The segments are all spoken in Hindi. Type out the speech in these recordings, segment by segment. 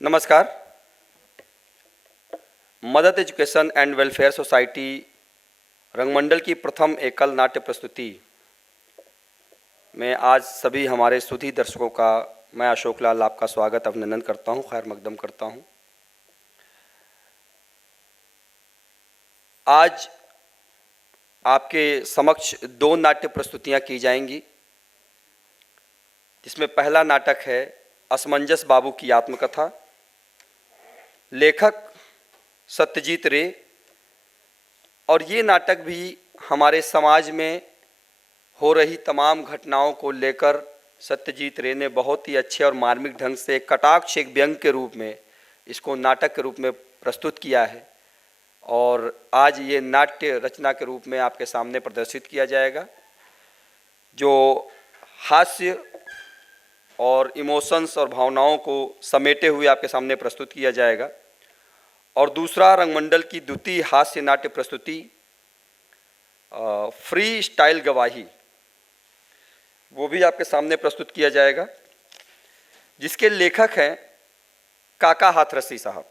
नमस्कार। मदद education and welfare society Rangmandal की प्रथम एकल नाट्य प्रस्तुति में आज सभी हमारे सुधी दर्शकों का मैं अशोक लाल आपका स्वागत अभिनंदन करता हूं, खैर मकदम करता हूं। आज आपके समक्ष दो नाट्य प्रस्तुतियां की जाएंगी, जिसमें पहला नाटक है असमंजस बाबू की आत्मकथा। लेखक सत्यजीत रे। और ये नाटक भी हमारे समाज में हो रही तमाम घटनाओं को लेकर सत्यजीत रे ने बहुत ही अच्छे और मार्मिक ढंग से कटाक्ष एक व्यंग के रूप में इसको नाटक के रूप में प्रस्तुत किया है और आज ये नाट्य रचना के रूप में आपके सामने प्रदर्शित किया जाएगा, जो हास्य और इमोशंस और भावनाओं को समेटे हुए आपके सामने प्रस्तुत किया जाएगा। और दूसरा रंगमंडल की द्वितीय हास्य नाट्य प्रस्तुति फ्री स्टाइल गवाही, वो भी आपके सामने प्रस्तुत किया जाएगा, जिसके लेखक हैं काका हाथरसी साहब।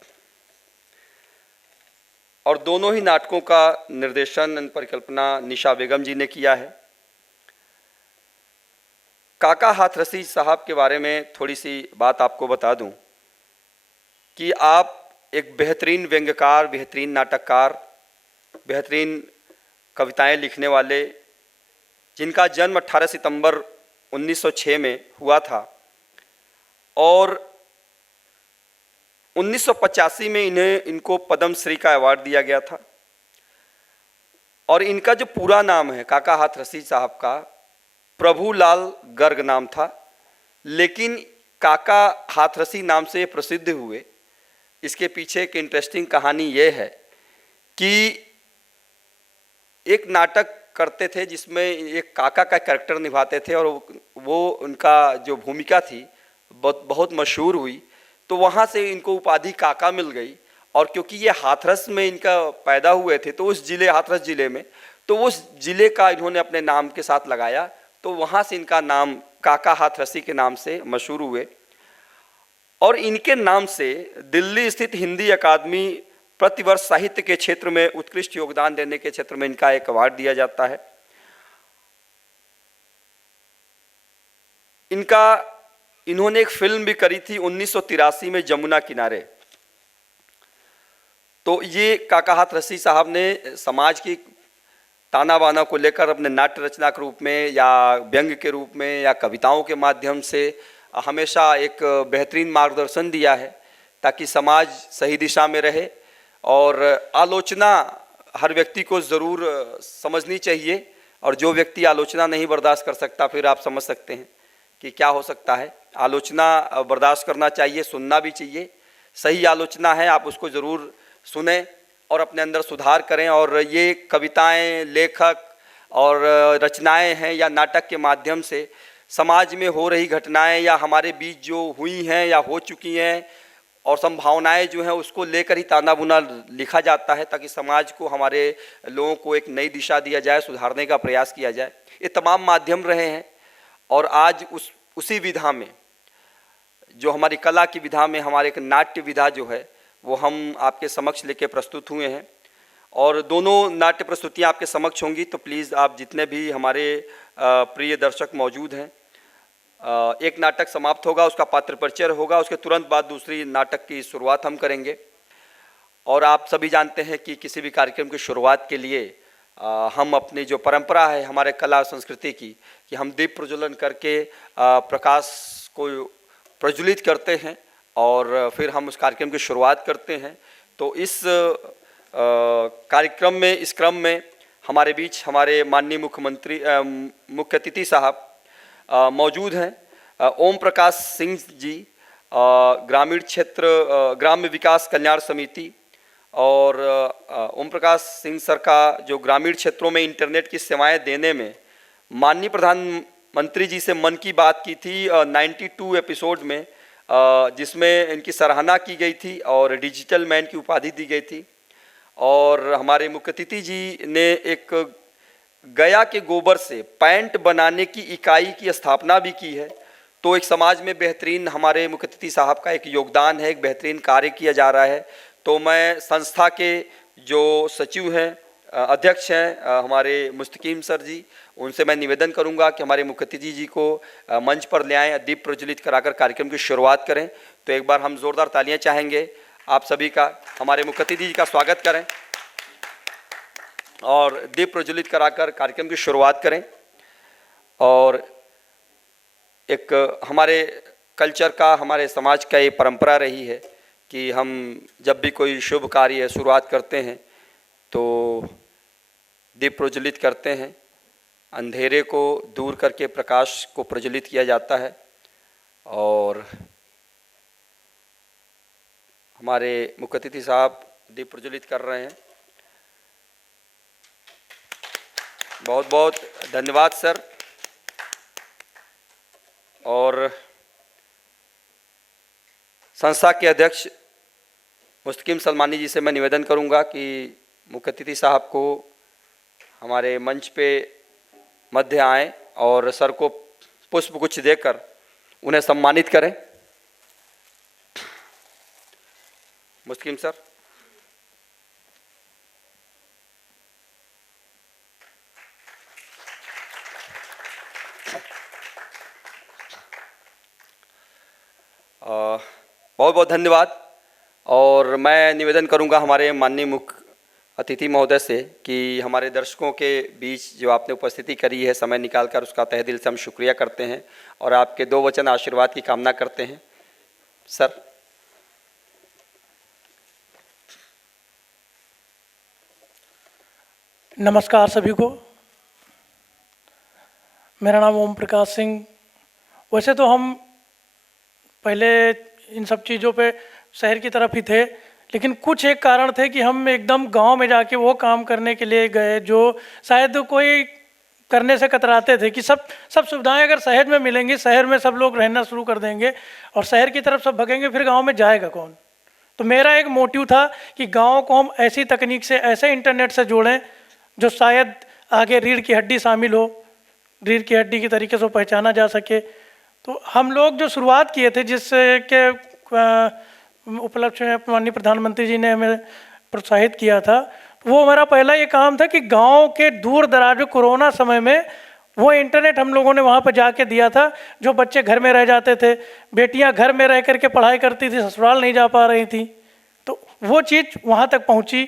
और दोनों ही नाटकों का निर्देशन परिकल्पना निशा बेगम जी ने किया है। काका हाथरसी साहब के बारे में थोड़ी सी बात आपको बता दूं कि आप एक बेहतरीन व्यंग्यकार, बेहतरीन नाटककार, बेहतरीन कविताएं लिखने वाले, जिनका जन्म 18 सितंबर 1906 में हुआ था और 1985 में इनको पद्म श्री का अवार्ड दिया गया था। और इनका जो पूरा नाम है काका हाथरसी साहब का प्रभुलाल गर्ग नाम था, लेकिन काका हाथरसी नाम से प्रसिद्ध हुए। इसके पीछे एक इंटरेस्टिंग कहानी ये है कि एक नाटक करते थे जिसमें एक काका का कैरेक्टर निभाते थे और वो उनका जो भूमिका थी बहुत मशहूर हुई, तो वहाँ से इनको उपाधि काका मिल गई। और क्योंकि ये हाथरस में इनका पैदा हुए थे, तो उस जिले हाथरस जिले में, तो उस जिले का इन्होंने अपने नाम के साथ लगाया, तो वहाँ से इनका नाम काका हाथरसी के नाम से मशहूर हुए। और इनके नाम से दिल्ली स्थित हिंदी अकादमी प्रतिवर्ष साहित्य के क्षेत्र में उत्कृष्ट योगदान देने के क्षेत्र में इनका एक अवार्ड दिया जाता है। इन्होंने एक फिल्म भी करी थी 1983 में, जमुना किनारे। तो ये काका हाथरसी साहब ने समाज की ताना बाना को लेकर अपने नाट्य रचना के रूप में या व्यंग्य के रूप में या कविताओं के माध्यम से हमेशा एक बेहतरीन मार्गदर्शन दिया है ताकि समाज सही दिशा में रहे। और आलोचना हर व्यक्ति को ज़रूर समझनी चाहिए, और जो व्यक्ति आलोचना नहीं बर्दाश्त कर सकता, फिर आप समझ सकते हैं कि क्या हो सकता है। आलोचना बर्दाश्त करना चाहिए, सुनना भी चाहिए। सही आलोचना है, आप उसको ज़रूर सुने और अपने अंदर सुधार करें। और ये कविताएं, लेखक और रचनाएं हैं या नाटक के माध्यम से समाज में हो रही घटनाएं या हमारे बीच जो हुई हैं या हो चुकी हैं और संभावनाएं जो हैं, उसको लेकर ही ताना बुना लिखा जाता है ताकि समाज को, हमारे लोगों को एक नई दिशा दिया जाए, सुधारने का प्रयास किया जाए। ये तमाम माध्यम रहे हैं। और आज उसी विधा में, जो हमारी कला की विधा में, हमारे एक नाट्य विधा जो है, वो हम आपके समक्ष लेके प्रस्तुत हुए हैं। और दोनों नाट्य प्रस्तुतियाँ आपके समक्ष होंगी, तो प्लीज़ आप जितने भी हमारे प्रिय दर्शक मौजूद हैं, एक नाटक समाप्त होगा, उसका पात्र परिचय होगा, उसके तुरंत बाद दूसरी नाटक की शुरुआत हम करेंगे। और आप सभी जानते हैं कि किसी भी कार्यक्रम की शुरुआत के लिए हम अपनी जो परंपरा है हमारे कला संस्कृति की, कि हम दीप प्रज्वलन करके प्रकाश को प्रज्वलित करते हैं और फिर हम उस कार्यक्रम की शुरुआत करते हैं। तो इस कार्यक्रम में, इस क्रम में हमारे बीच हमारे माननीय मुख्यमंत्री, मुख्य अतिथि साहब मौजूद हैं। ओम प्रकाश सिंह जी, ग्रामीण क्षेत्र ग्राम्य विकास कल्याण समिति, और ओम प्रकाश सिंह सर का जो ग्रामीण क्षेत्रों में इंटरनेट की सेवाएं देने में माननीय प्रधानमंत्री जी से मन की बात की थी 92 एपिसोड में, जिसमें इनकी सराहना की गई थी और डिजिटल मैन की उपाधि दी गई थी। और हमारे मुख्य अतिथि जी ने एक गया के गोबर से पैंट बनाने की इकाई की स्थापना भी की है। तो एक समाज में बेहतरीन हमारे मुख्य अतिथि साहब का एक योगदान है, एक बेहतरीन कार्य किया जा रहा है। तो मैं संस्था के जो सचिव हैं, अध्यक्ष हैं हमारे मुस्तकीम सर जी, उनसे मैं निवेदन करूंगा कि हमारे मुख्य अतिथि जी को मंच पर ले आएं, दीप प्रज्वलित कराकर कार्यक्रम की शुरुआत करें। तो एक बार हम जोरदार तालियां चाहेंगे आप सभी का, हमारे मुख्य अतिथि जी का स्वागत करें और दीप प्रज्वलित कराकर कार्यक्रम की शुरुआत करें। और एक हमारे कल्चर का, हमारे समाज का ये परंपरा रही है कि हम जब भी कोई शुभ कार्य शुरुआत करते हैं तो दीप प्रज्वलित करते हैं, अंधेरे को दूर करके प्रकाश को प्रज्वलित किया जाता है। और हमारे मुख्य अतिथि साहब दीप प्रज्वलित कर रहे हैं। बहुत बहुत धन्यवाद सर। और संस्था के अध्यक्ष मुस्तकीम सलमानी जी से मैं निवेदन करूंगा कि मुख्य अतिथि साहब को हमारे मंच पे मध्य आएं और सर को पुष्पगुच्छ देकर उन्हें सम्मानित करें। मुस्तकीम सर। बहुत बहुत धन्यवाद। और मैं निवेदन करूंगा हमारे माननीय मुख्य अतिथि महोदय से कि हमारे दर्शकों के बीच जो आपने उपस्थिति करी है समय निकालकर, उसका तहे दिल से हम शुक्रिया करते हैं और आपके 2 वचन आशीर्वाद की कामना करते हैं। सर। नमस्कार सभी को। मेरा नाम ओम प्रकाश सिंह। वैसे तो हम पहले इन सब चीज़ों पे शहर की तरफ ही थे, लेकिन कुछ एक कारण थे कि हम एकदम गांव में जाके वो काम करने के लिए गए जो शायद कोई करने से कतराते थे कि सब सुविधाएं अगर शहर में मिलेंगी, शहर में सब लोग रहना शुरू कर देंगे और शहर की तरफ सब भगेंगे, फिर गांव में जाएगा कौन। तो मेरा एक मोटिव था कि गांव को हम ऐसी तकनीक से, ऐसे इंटरनेट से जोड़ें जो शायद आगे रीढ़ की हड्डी शामिल हो, रीढ़ की हड्डी की तरीके से पहचाना जा सके। तो हम लोग जो शुरुआत किए थे, जिसके उपलक्ष्य में माननीय प्रधानमंत्री जी ने हमें प्रोत्साहित किया था, वो हमारा पहला ये काम था कि गांव के दूर दराज में कोरोना समय में वो इंटरनेट हम लोगों ने वहाँ पर जाके दिया था। जो बच्चे घर में रह जाते थे, बेटियाँ घर में रह करके पढ़ाई करती थी, ससुराल नहीं जा पा रही थी, तो वो चीज़ वहाँ तक पहुँची।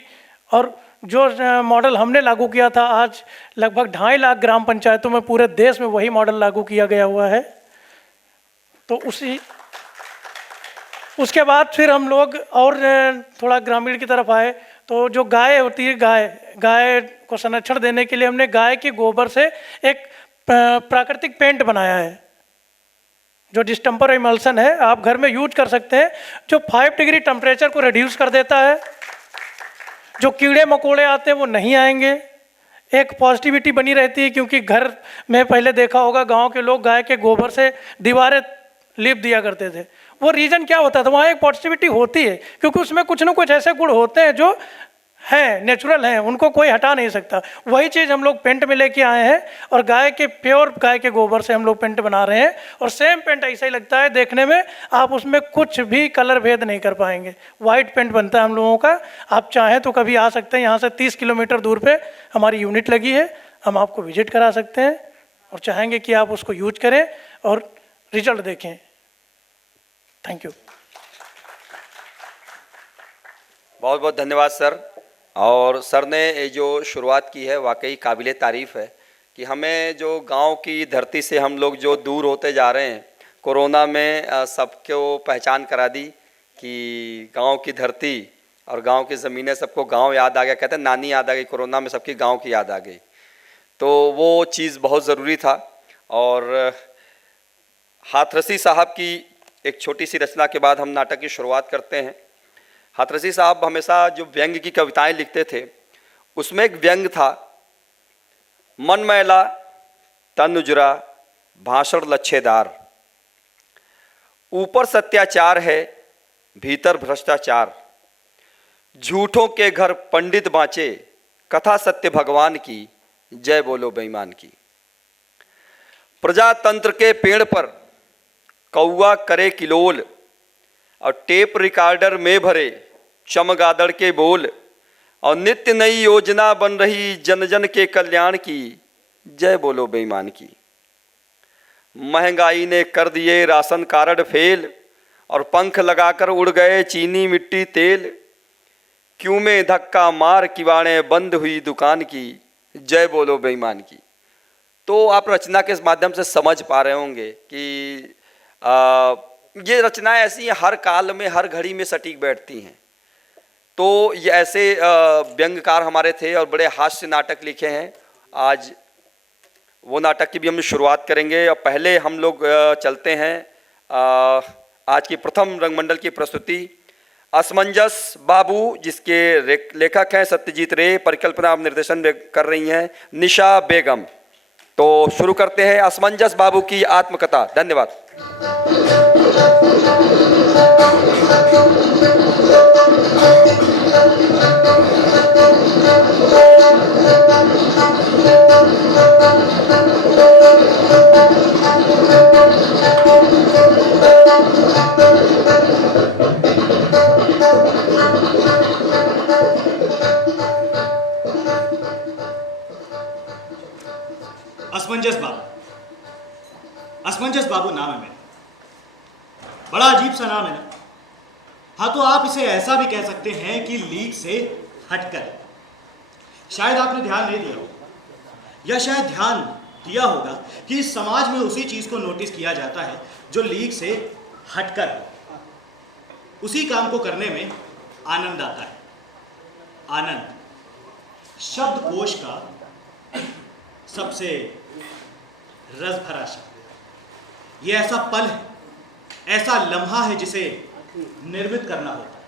और जो मॉडल हमने लागू किया था, आज लगभग 2.5 लाख ग्राम पंचायतों में पूरे देश में वही मॉडल लागू किया गया हुआ है। तो उसके बाद फिर हम लोग और थोड़ा ग्रामीण की तरफ आए। तो जो गाय होती है, गाय को संरक्षण देने के लिए हमने गाय के गोबर से एक प्राकृतिक पेंट बनाया है, जो डिस्टेम्पर इमल्सन है, आप घर में यूज कर सकते हैं, जो 5 डिग्री टेम्परेचर को रिड्यूस कर देता है। जो कीड़े मकोड़े आते हैं वो नहीं आएंगे। एक पॉजिटिविटी बनी रहती है, क्योंकि घर में पहले देखा होगा गांव के लोग गाय के गोबर से दीवारें लीप दिया करते थे। वो रीज़न क्या होता था, वहाँ एक पॉजिटिविटी होती है क्योंकि उसमें कुछ ना कुछ ऐसे गुण होते हैं जो हैं, नेचुरल हैं, उनको कोई हटा नहीं सकता। वही चीज़ हम लोग पेंट में लेके आए हैं और प्योर गाय के गोबर से हम लोग पेंट बना रहे हैं। और सेम पेंट ऐसा ही लगता है देखने में, आप उसमें कुछ भी कलर भेद नहीं कर पाएंगे। वाइट पेंट बनता है हम लोगों का। आप चाहें तो कभी आ सकते हैं, यहाँ से 30 किलोमीटर दूर पे हमारी यूनिट लगी है, हम आपको विजिट करा सकते हैं और चाहेंगे कि आप उसको यूज करें और रिजल्ट देखें। Thank you. बहुत बहुत धन्यवाद सर। और सर ने जो शुरुआत की है वाकई काबिले तारीफ़ है कि हमें जो गांव की धरती से हम लोग जो दूर होते जा रहे हैं, कोरोना में सबको पहचान करा दी कि गांव की धरती और गांव की ज़मीनें, सबको गांव याद आ गया। कहते हैं नानी याद आ गई, कोरोना में सबकी गांव की याद आ गई। तो वो चीज़ बहुत ज़रूरी था। और हाथरसी साहब की एक छोटी सी रचना के बाद हम नाटक की शुरुआत करते हैं। हाथरसी साहब हमेशा जो व्यंग की कविताएं लिखते थे, उसमें एक व्यंग था, मन मैला तन उजरा भाषण लच्छेदार, ऊपर सत्याचार है भीतर भ्रष्टाचार, झूठों के घर पंडित बाँचे कथा सत्य भगवान की, जय बोलो बेईमान की। प्रजातंत्र के पेड़ पर कौआ करे किलोल और टेप रिकॉर्डर में भरे चमगादड़ के बोल और नित्य नई योजना बन रही जन जन के कल्याण की, जय बोलो बेईमान की। महंगाई ने कर दिए राशन कार्ड फेल और पंख लगाकर उड़ गए चीनी मिट्टी तेल, क्यों में धक्का मार किवाड़े बंद हुई दुकान की, जय बोलो बेईमान की। तो आप रचना के माध्यम से समझ पा रहे होंगे कि ये रचनाएं ऐसी हैं, हर काल में हर घड़ी में सटीक बैठती हैं। तो ये ऐसे व्यंग्यकार हमारे थे और बड़े हास्य नाटक लिखे हैं। आज वो नाटक की भी हम शुरुआत करेंगे और पहले हम लोग चलते हैं आज की प्रथम रंगमंडल की प्रस्तुति असमंजस बाबू, जिसके लेखक हैं सत्यजीत रे, परिकल्पना और निर्देशन कर रही हैं निशा बेगम। तो शुरू करते हैं असमंजस बाबू की आत्मकथा। धन्यवाद। असमंजस बाबू नाम है मेरा। बड़ा अजीब सा नाम है ना। हाँ, तो आप इसे ऐसा भी कह सकते हैं कि लीग से हटकर। शायद आपने ध्यान नहीं दिया होगा, या शायद ध्यान दिया होगा कि इस समाज में उसी चीज को नोटिस किया जाता है जो लीग से हटकर हो। उसी काम को करने में आनंद आता है। आनंद शब्दकोश का सबसे रस भरा शब्द। ये ऐसा पल है, ऐसा लम्हा है जिसे निर्मित करना होता है,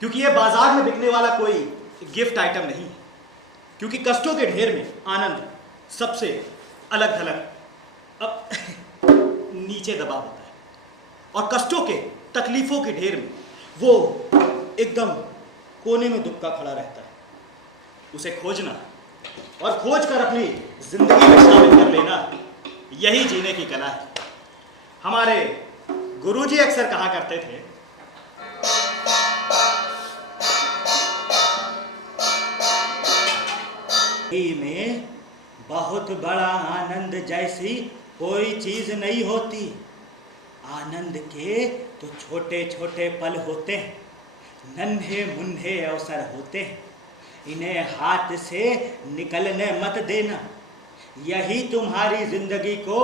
क्योंकि ये बाजार में बिकने वाला कोई गिफ्ट आइटम नहीं है। क्योंकि कष्टों के ढेर में आनंद सबसे अलग थलग नीचे दबा होता है, और कष्टों के तकलीफों के ढेर में वो एकदम कोने में दुबका खड़ा रहता है। उसे खोजना और खोज कर अपनी जिंदगी में शामिल कर लेना, यही जीने की कला है। हमारे गुरुजी अक्सर कहा करते थे, में बहुत बड़ा आनंद जैसी कोई चीज नहीं होती। आनंद के तो छोटे छोटे पल होते हैं, नन्हे मुन्ने अवसर होते हैं। इन्हें हाथ से निकलने मत देना, यही तुम्हारी जिंदगी को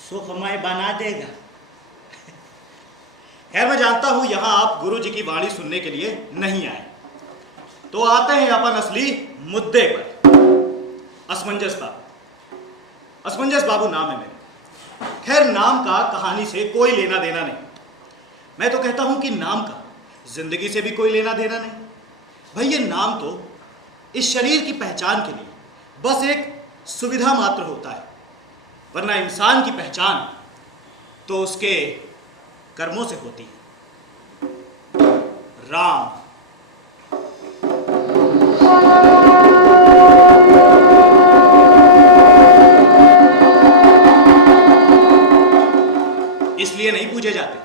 सुखमय बना देगा। खैर, मैं जानता हूं यहां आप गुरु जी की वाणी सुनने के लिए नहीं आए, तो आते हैं अपन असली मुद्दे पर। असमंजस बाबू। असमंजस बाबू नाम है मेरा। खैर, नाम का कहानी से कोई लेना देना नहीं। मैं तो कहता हूं कि नाम का जिंदगी से भी कोई लेना देना नहीं। भाई, ये नाम तो इस शरीर की पहचान के लिए बस एक सुविधा मात्र होता है, वरना इंसान की पहचान तो उसके कर्मों से होती है। राम। इसलिए नहीं पूजे जाते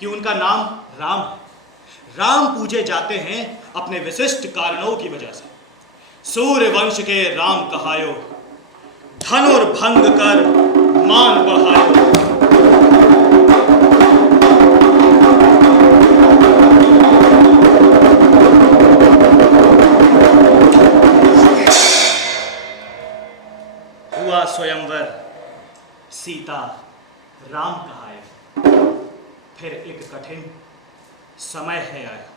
कि उनका नाम राम है। राम पूजे जाते हैं अपने विशिष्ट कारणों की वजह से। सूर्य वंश के राम कहायो, धनुर भंग कर मान बढ़ायो। हुआ स्वयंवर, सीता राम कहायो। फिर एक कठिन समय है आया।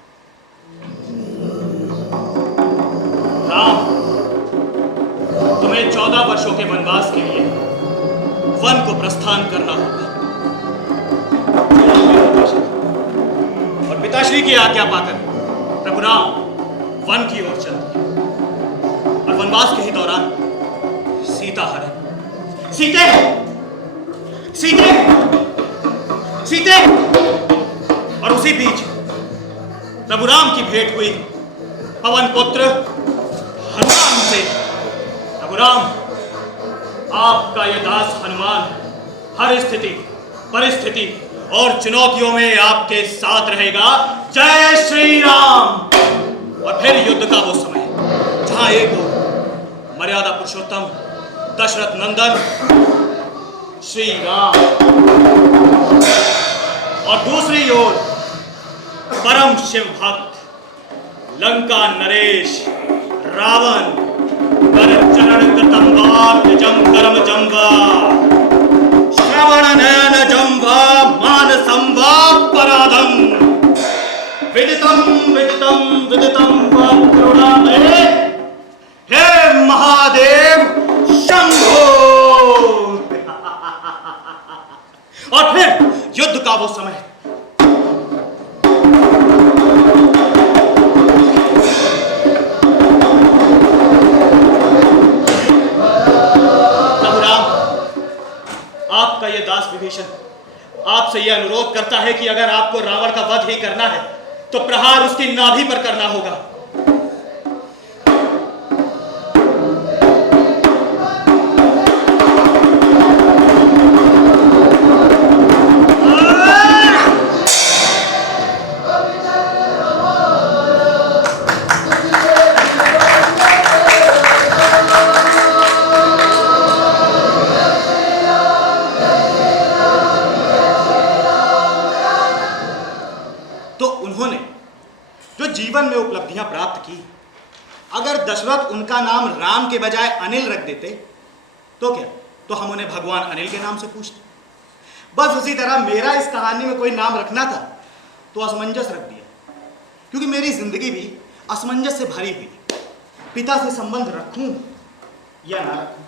राम, तुम्हें 14 वर्षों के वनवास के लिए वन को प्रस्थान करना होगा। और पिताश्री की आज्ञा पाकर प्रभु राम वन की ओर चल दिए। और वनवास के ही दौरान सीता हरण। सीते सीते सीते। और उसी बीच प्रभु राम की भेंट हुई पवन पुत्र हनुमान से। प्रभु राम, आपका यह दास हनुमान हर स्थिति परिस्थिति और चुनौतियों में आपके साथ रहेगा। जय श्री राम। और फिर युद्ध का वो समय जहां एक ओर मर्यादा पुरुषोत्तम दशरथ नंदन श्री राम और दूसरी ओर परम शिव भक्त लंका नरेश रावण कर चरण कतंबा जम करम जम्बा श्रवण नयन जम्बा मानसं वा पराधम विदितम विदितम विदितम वा करुणामये हे महादेव शंभो। और फिर युद्ध का वो समय आपका यह दास विभीषण आपसे यह अनुरोध करता है कि अगर आपको रावण का वध ही करना है तो प्रहार उसकी नाभि पर करना होगा। जीवन में उपलब्धियां प्राप्त की, अगर दशरथ उनका नाम राम के बजाय अनिल रख देते तो क्या, तो हम उन्हें भगवान अनिल के नाम से पूछते। बस उसी तरह मेरा इस कहानी में कोई नाम रखना था तो असमंजस रख दिया, क्योंकि मेरी जिंदगी भी असमंजस से भरी हुई। पिता से संबंध रखूं या ना रखूं,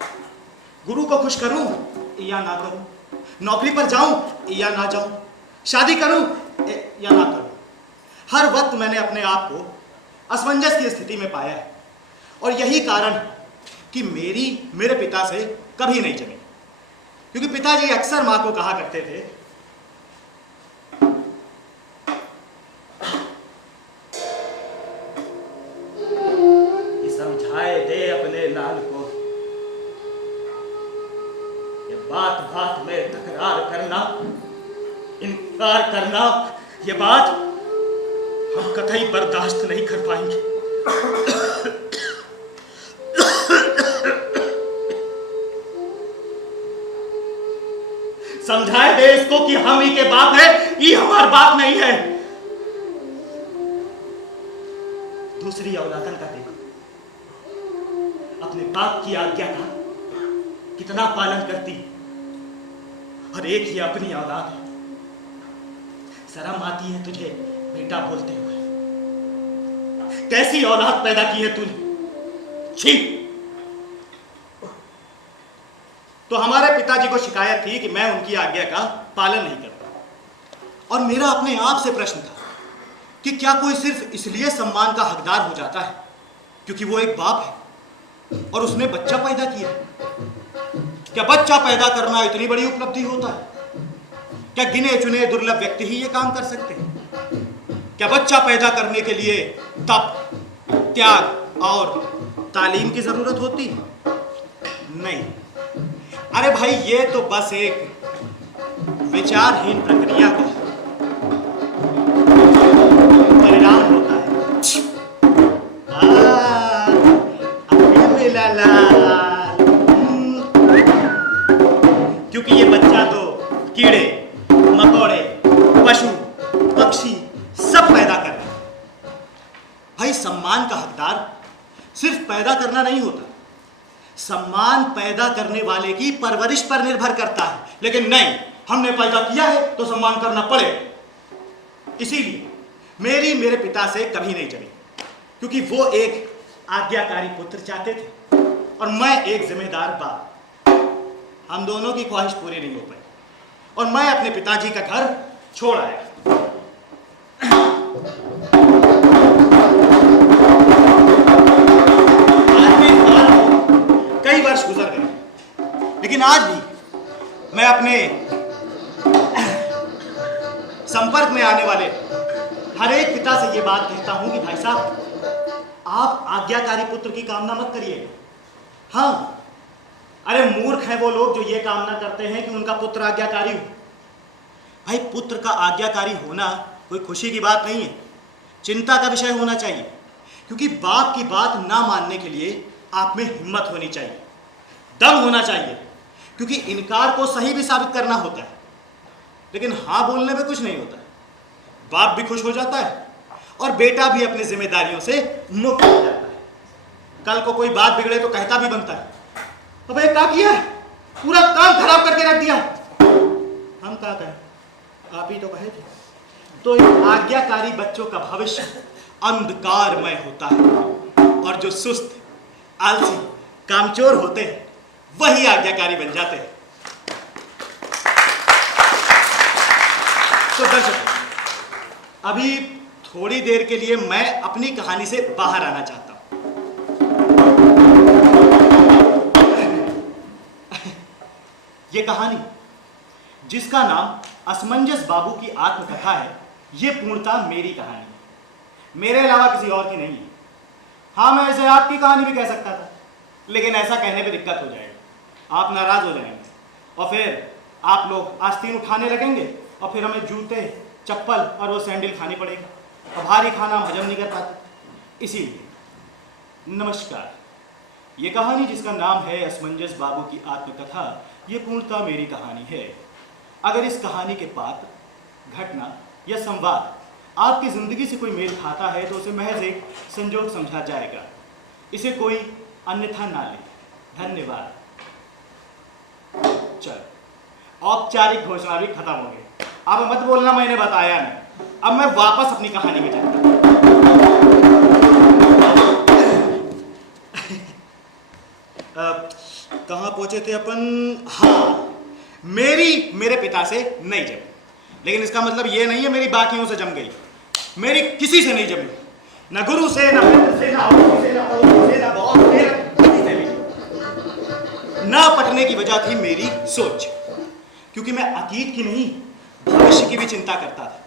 गुरु को खुश करूं या ना करूं, नौकरी पर जाऊं या ना जाऊं, शादी करूं या ना करूं, हर वक्त मैंने अपने आप को असमंजस की स्थिति में पाया है। और यही कारण कि मेरे पिता से कभी नहीं जमी, क्योंकि पिताजी अक्सर मां को कहा करते थे, कि समझाए दे अपने लाल को, ये बात बात में तकरार करना, इनकार करना, ये बात हम कतई बर्दाश्त नहीं कर पाएंगे। समझाए दे इसको कि हम ही के बाप है, ये हमार बाप नहीं है। दूसरी औलादन का देखो, अपने बाप की आज्ञा का कितना पालन करती, और एक ही अपनी औलाद है। शर्म आती है तुझे बेटा बोलते हुए? कैसी औलाद पैदा की है तूने, छी। तो हमारे पिताजी को शिकायत थी कि मैं उनकी आज्ञा का पालन नहीं करता, और मेरा अपने आप से प्रश्न था कि क्या कोई सिर्फ इसलिए सम्मान का हकदार हो जाता है क्योंकि वो एक बाप है और उसने बच्चा पैदा किया? क्या बच्चा पैदा करना इतनी बड़ी उपलब्धि होता है? क्या गिने चुने दुर्लभ व्यक्ति ही ये काम कर सकते हैं? क्या बच्चा पैदा करने के लिए तप, त्याग और तालीम की जरूरत होती है? नहीं। अरे भाई, ये तो बस एक विचारहीन प्रक्रिया का परिणाम होता है। क्योंकि ये बच्चा तो कीड़े मकोड़े पशु पक्षी सब पैदा कर रहे हैं। भाई, सम्मान का हकदार सिर्फ पैदा करना नहीं होता, सम्मान पैदा करने वाले की परवरिश पर निर्भर करता है। लेकिन नहीं, हमने पैदा किया है तो सम्मान करना पड़े। इसीलिए मेरे पिता से कभी नहीं जमी, क्योंकि वो एक आज्ञाकारी पुत्र चाहते थे और मैं एक जिम्मेदार बाप। हम दोनों की ख्वाहिश पूरी नहीं हो पाई और मैं अपने पिताजी का घर छोड़ आया। कई वर्ष गुजर गए, लेकिन आज भी मैं अपने संपर्क में आने वाले हर एक पिता से ये बात कहता हूं कि भाई साहब, आप आज्ञाकारी पुत्र की कामना मत करिएगा। हाँ, अरे मूर्ख हैं वो लोग जो ये कामना करते हैं कि उनका पुत्र आज्ञाकारी हो। भाई पुत्र का आज्ञाकारी होना कोई खुशी की बात नहीं है, चिंता का विषय होना चाहिए। क्योंकि बाप की बात ना मानने के लिए आप में हिम्मत होनी चाहिए, दम होना चाहिए। क्योंकि इनकार को सही भी साबित करना होता है, लेकिन हाँ बोलने में कुछ नहीं होता है। बाप भी खुश हो जाता है और बेटा भी अपनी जिम्मेदारियों से मुक्त हो जाता है। कल को कोई बात बिगड़े तो कहता भी बनता है, अबे क्या किया है, पूरा काम खराब करके रख दिया। हम क्या कहें, आप ही तो कहे थे। तो इन आज्ञाकारी बच्चों का भविष्य अंधकारमय होता है, और जो सुस्त, आलसी, कामचोर होते हैं वही आज्ञाकारी बन जाते हैं। तो दर्शकों, अभी थोड़ी देर के लिए मैं अपनी कहानी से बाहर आना चाहता हूं। यह कहानी, जिसका नाम असमंजस बाबू की आत्मकथा है, यह पूर्णतः मेरी कहानी है, मेरे अलावा किसी और की नहीं है। हाँ, मैं इसे आपकी कहानी भी कह सकता था, लेकिन ऐसा कहने पे दिक्कत हो जाएगी, आप नाराज हो जाएंगे और फिर आप लोग आस्तीन उठाने लगेंगे और फिर हमें जूते, चप्पल और वो सैंडल खानी पड़ेगी और भारी खाना हम हजम नहीं कर पाते। इसीलिए नमस्कार, ये कहानी जिसका नाम है असमंजस बाबू की आत्मकथा, ये पूर्णतः मेरी कहानी है। अगर इस कहानी के पात्र, घटना या संवाद आपकी जिंदगी से कोई मेल खाता है तो उसे महज एक संजोग समझा जाएगा, इसे कोई अन्यथा ना ले। धन्यवाद। चल, औपचारिक घोषणा भी खत्म हो गई। अब मत बोलना मैंने बताया नहीं। अब मैं वापस अपनी कहानी में जाता हूं। कहाँ पहुंचे थे अपन? हाँ, मेरे पिता से नहीं जमी, लेकिन इसका मतलब ये नहीं है मेरी बाकियों से जम गई। मेरी किसी से नहीं जमी, न गुरु से, न मित्र से, न औरत से, न पड़ोसी से, न बॉस से, किसी से नहीं। ना पटने की वजह थी मेरी सोच, क्योंकि मैं अतीत की नहीं भविष्य की भी चिंता करता था।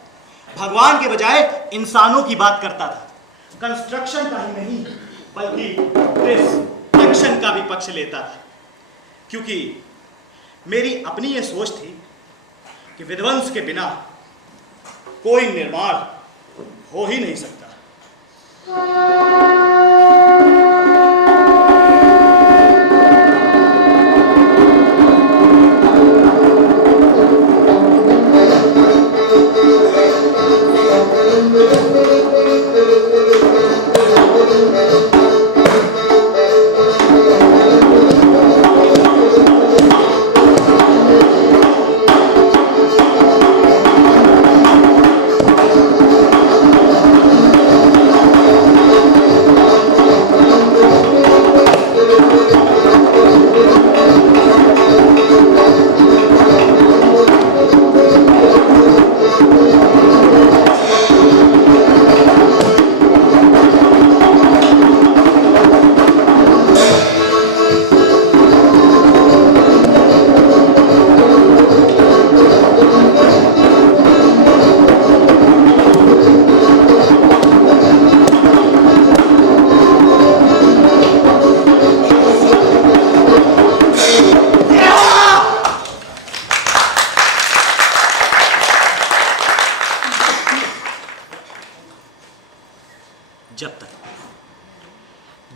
भगवान के बजाय इंसानों की बात करता था। कंस्ट्रक्शन का ही नहीं बल्कि डिस्ट्रक्शन का भी पक्ष लेता था, क्योंकि मेरी अपनी यह सोच थी कि विध्वंस के बिना कोई निर्माण हो ही नहीं सकता।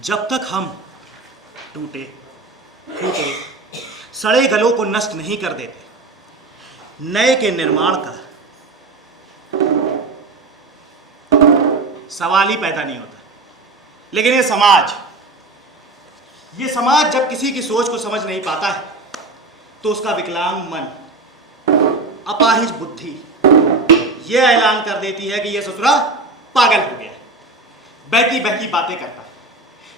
जब तक हम टूटे फूटे सड़े गलों को नष्ट नहीं कर देते, नए के निर्माण का सवाल ही पैदा नहीं होता। लेकिन ये समाज जब किसी की सोच को समझ नहीं पाता है तो उसका विकलांग मन, अपाहिज बुद्धि यह ऐलान कर देती है कि यह ससुरा पागल हो गया है, बहकी बहकी बातें करता है।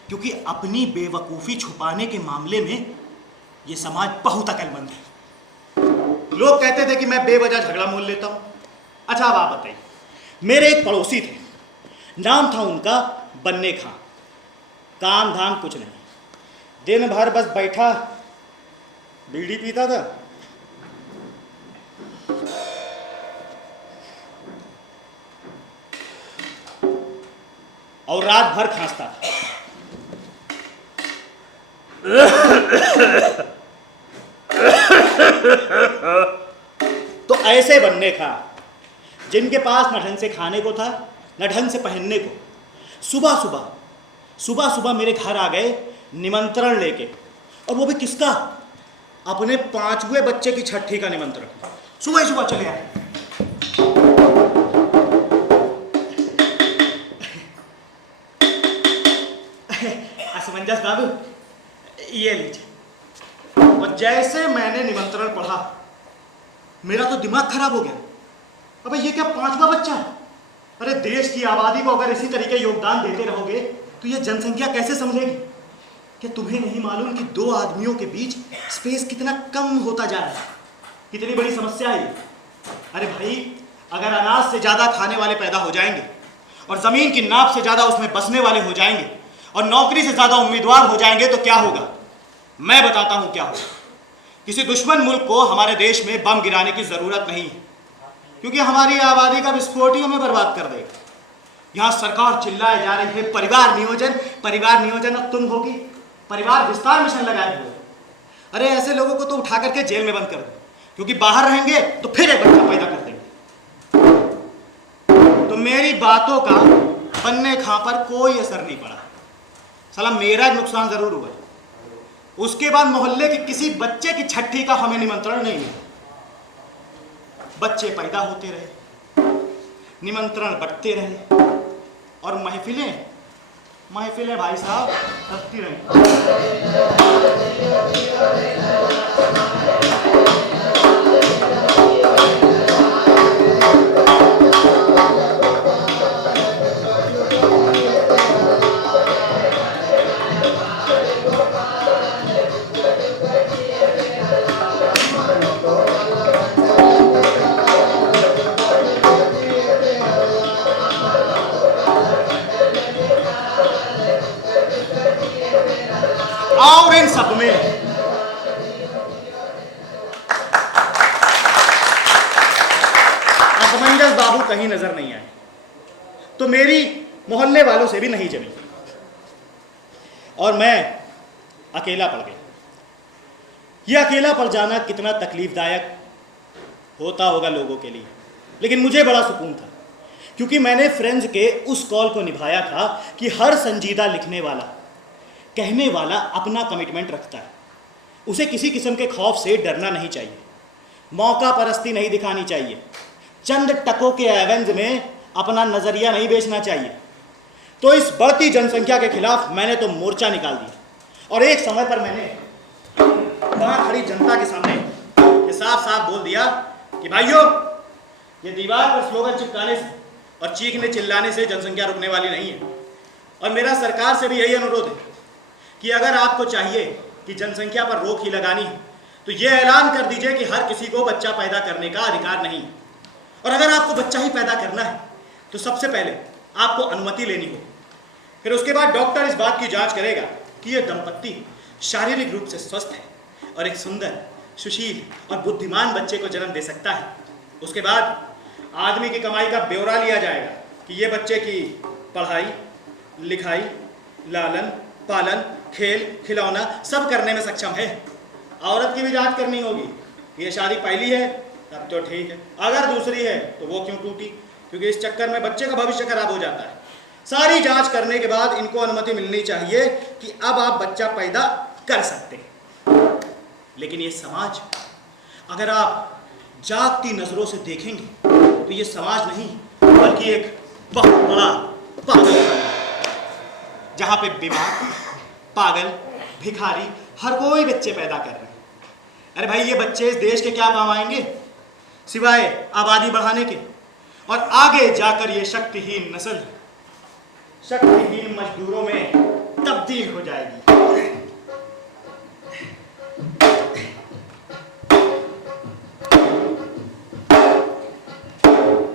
क्योंकि अपनी बेवकूफ़ी छुपाने के मामले में यह समाज बहुत अक्लमंद है। लोग कहते थे कि मैं बेवजह झगड़ा मोल लेता हूं। अच्छा, अब आप बताइए, मेरे एक पड़ोसी थे, नाम था उनका बन्ने खां। काम धाम कुछ नहीं, दिन भर बस बैठा बीड़ी पीता था। और रात भर खांसता था। तो ऐसे बनने खा जिनके पास न ढंग से खाने को था न ढंग से पहनने को, सुबह सुबह मेरे घर आ गए निमंत्रण लेके, और वो भी किसका? अपने 5वें बच्चे की छठी का निमंत्रण। सुबह सुबह चले आए। असमंजस बाबू, ये लीजिए। और जैसे मैंने निमंत्रण पढ़ा, मेरा तो दिमाग खराब हो गया। अबे ये क्या 5वां बच्चा? अरे देश की आबादी को अगर इसी तरीके योगदान देते रहोगे तो ये जनसंख्या कैसे संभलेगी? क्या तुम्हें नहीं मालूम कि 2 आदमियों के बीच स्पेस कितना कम होता जा रहा है? कितनी बड़ी समस्या है ये। अरे भाई, अगर अनाज से ज्यादा खाने वाले पैदा हो जाएंगे और जमीन की नाप से ज्यादा उसमें बसने वाले हो जाएंगे और नौकरी से ज्यादा उम्मीदवार हो जाएंगे तो क्या होगा? मैं बताता हूं क्या होगा। किसी दुश्मन मुल्क को हमारे देश में बम गिराने की जरूरत नहीं है, क्योंकि हमारी आबादी का विस्फोट ही हमें बर्बाद कर देगा। यहां सरकार चिल्लाए जा रही है परिवार नियोजन, अब तुम होगी परिवार विस्तार मिशन लगाए हुए। अरे ऐसे लोगों को तो उठा करके जेल में बंद कर दो, क्योंकि बाहर रहेंगे तो फिर एक बच्चा पैदा कर देंगे। तो मेरी बातों का बनने खां पर कोई असर नहीं पड़ा। साला मेरा नुकसान जरूर हुआ। उसके बाद मोहल्ले के किसी बच्चे की छठी का हमें निमंत्रण नहीं मिला। बच्चे पैदा होते रहे, निमंत्रण बढ़ते रहे, और महफिलें भाई साहब सस्ती रही। और इन सब में असमंजस बाबू कहीं नजर नहीं आए, तो मेरी मोहल्ले वालों से भी नहीं जमी और मैं अकेला पड़ गया। यह अकेला पड़ जाना कितना तकलीफदायक होता होगा लोगों के लिए, लेकिन मुझे बड़ा सुकून था, क्योंकि मैंने फ्रेंड्स के उस कॉल को निभाया था कि हर संजीदा लिखने वाला, कहने वाला अपना कमिटमेंट रखता है। उसे किसी किस्म के खौफ से डरना नहीं चाहिए, मौका परस्ती नहीं दिखानी चाहिए, चंद टकों के एवंज में अपना नजरिया नहीं बेचना चाहिए। तो इस बढ़ती जनसंख्या के खिलाफ मैंने तो मोर्चा निकाल दिया, और एक समय पर मैंने वहां खड़ी जनता के सामने ये साफ साफ बोल दिया कि भाइयों, ये दीवार पर स्लोगन चिपकाने से और चीखने चिल्लाने से जनसंख्या रुकने वाली नहीं है। और मेरा सरकार से भी यही अनुरोध है कि अगर आपको चाहिए कि जनसंख्या पर रोक ही लगानी है, तो यह ऐलान कर दीजिए कि हर किसी को बच्चा पैदा करने का अधिकार नहीं है। और अगर आपको बच्चा ही पैदा करना है तो सबसे पहले आपको अनुमति लेनी होगी। फिर उसके बाद डॉक्टर इस बात की जांच करेगा कि यह दंपत्ति शारीरिक रूप से स्वस्थ है और एक सुंदर, सुशील और बुद्धिमान बच्चे को जन्म दे सकता है। उसके बाद आदमी की कमाई का ब्यौरा लिया जाएगा कि ये बच्चे की पढ़ाई, लिखाई, लालन पालन, खेल खिलौना सब करने में सक्षम है। औरत की भी जांच करनी होगी, ये शादी पहली है तब तो ठीक है, अगर दूसरी है तो वो क्यों टूटी, क्योंकि इस चक्कर में बच्चे का भविष्य खराब हो जाता है। सारी जांच करने के बाद इनको अनुमति मिलनी चाहिए कि अब आप बच्चा पैदा कर सकते हैं। लेकिन ये समाज, अगर आप जागती नजरों से देखेंगे तो ये समाज नहीं बल्कि एक बहुत बड़ा पागल, जहां पे बीमार, पागल, भिखारी हर कोई बच्चे पैदा कर रहे हैं। अरे भाई, ये बच्चे इस देश के क्या काम आएंगे सिवाय आबादी बढ़ाने के, और आगे जाकर ये शक्तिहीन नस्ल शक्तिहीन मजदूरों में तब्दील हो जाएगी।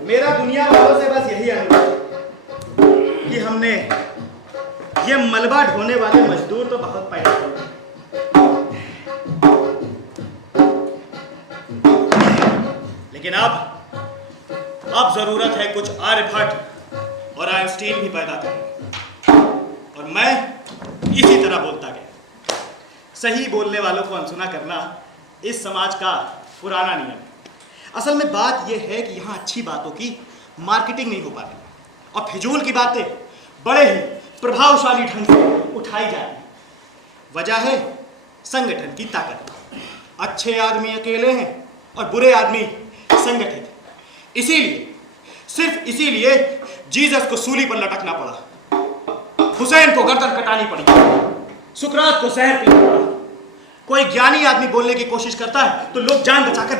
मेरा दुनिया वालों से बस यही अनुरोध कि हमने ये मलबा ढोने वाले मजदूर तो बहुत पैदा करते हैं, लेकिन अब जरूरत है कुछ आर्यभट्ट और आइंस्टीन भी पैदा करने। और मैं इसी तरह बोलता गया। सही बोलने वालों को अनसुना करना इस समाज का पुराना नियम है। असल में बात यह है कि यहाँ अच्छी बातों की मार्केटिंग नहीं हो पाती और फिजूल की बातें बड़े ही प्रभावशाली ढंग से उठाई जाती हैं। वजह है संगठन की ताकत। अच्छे आदमी अकेले हैं और बुरे आदमी संगठित। इसीलिए, सिर्फ इसीलिए जीसस को सूली पर लटकना पड़ा, हुसैन को गर्दन कटानी पड़ी, सुकरात को जहर पीना पड़ा। कोई ज्ञानी आदमी बोलने की कोशिश करता है तो लोग जान बचाकर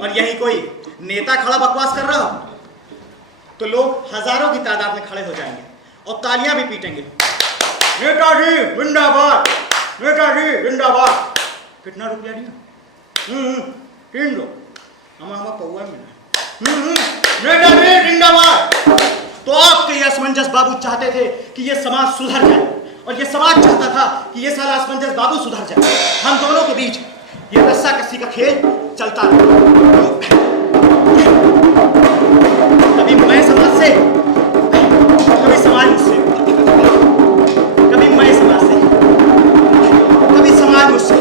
और यही कोई नेता खड़ा बकवास कर रहा हो तो लोग हजारों की तादाद में खड़े हो जाएंगे और तालियां भी पीटेंगे। नेताजी जिंदाबाद, नेताजी जिंदाबाद। कितना रुपया दिया? 3 दो। हमारा पौवा मिला। नेताजी जिंदाबाद। तो आपके ये असमंजस बाबू चाहते थे कि ये समाज सुधर जाए और ये समाज चाहता था कि ये साला असमंजस बाबू सुधर जाए। हम दोनों के बीच ये रस्सा कस्सी का खेल चलता रहा। कभी मैं समाज से, कभी समाज मुझसे, कभी मैं समाज से, कभी समाज मुझसे।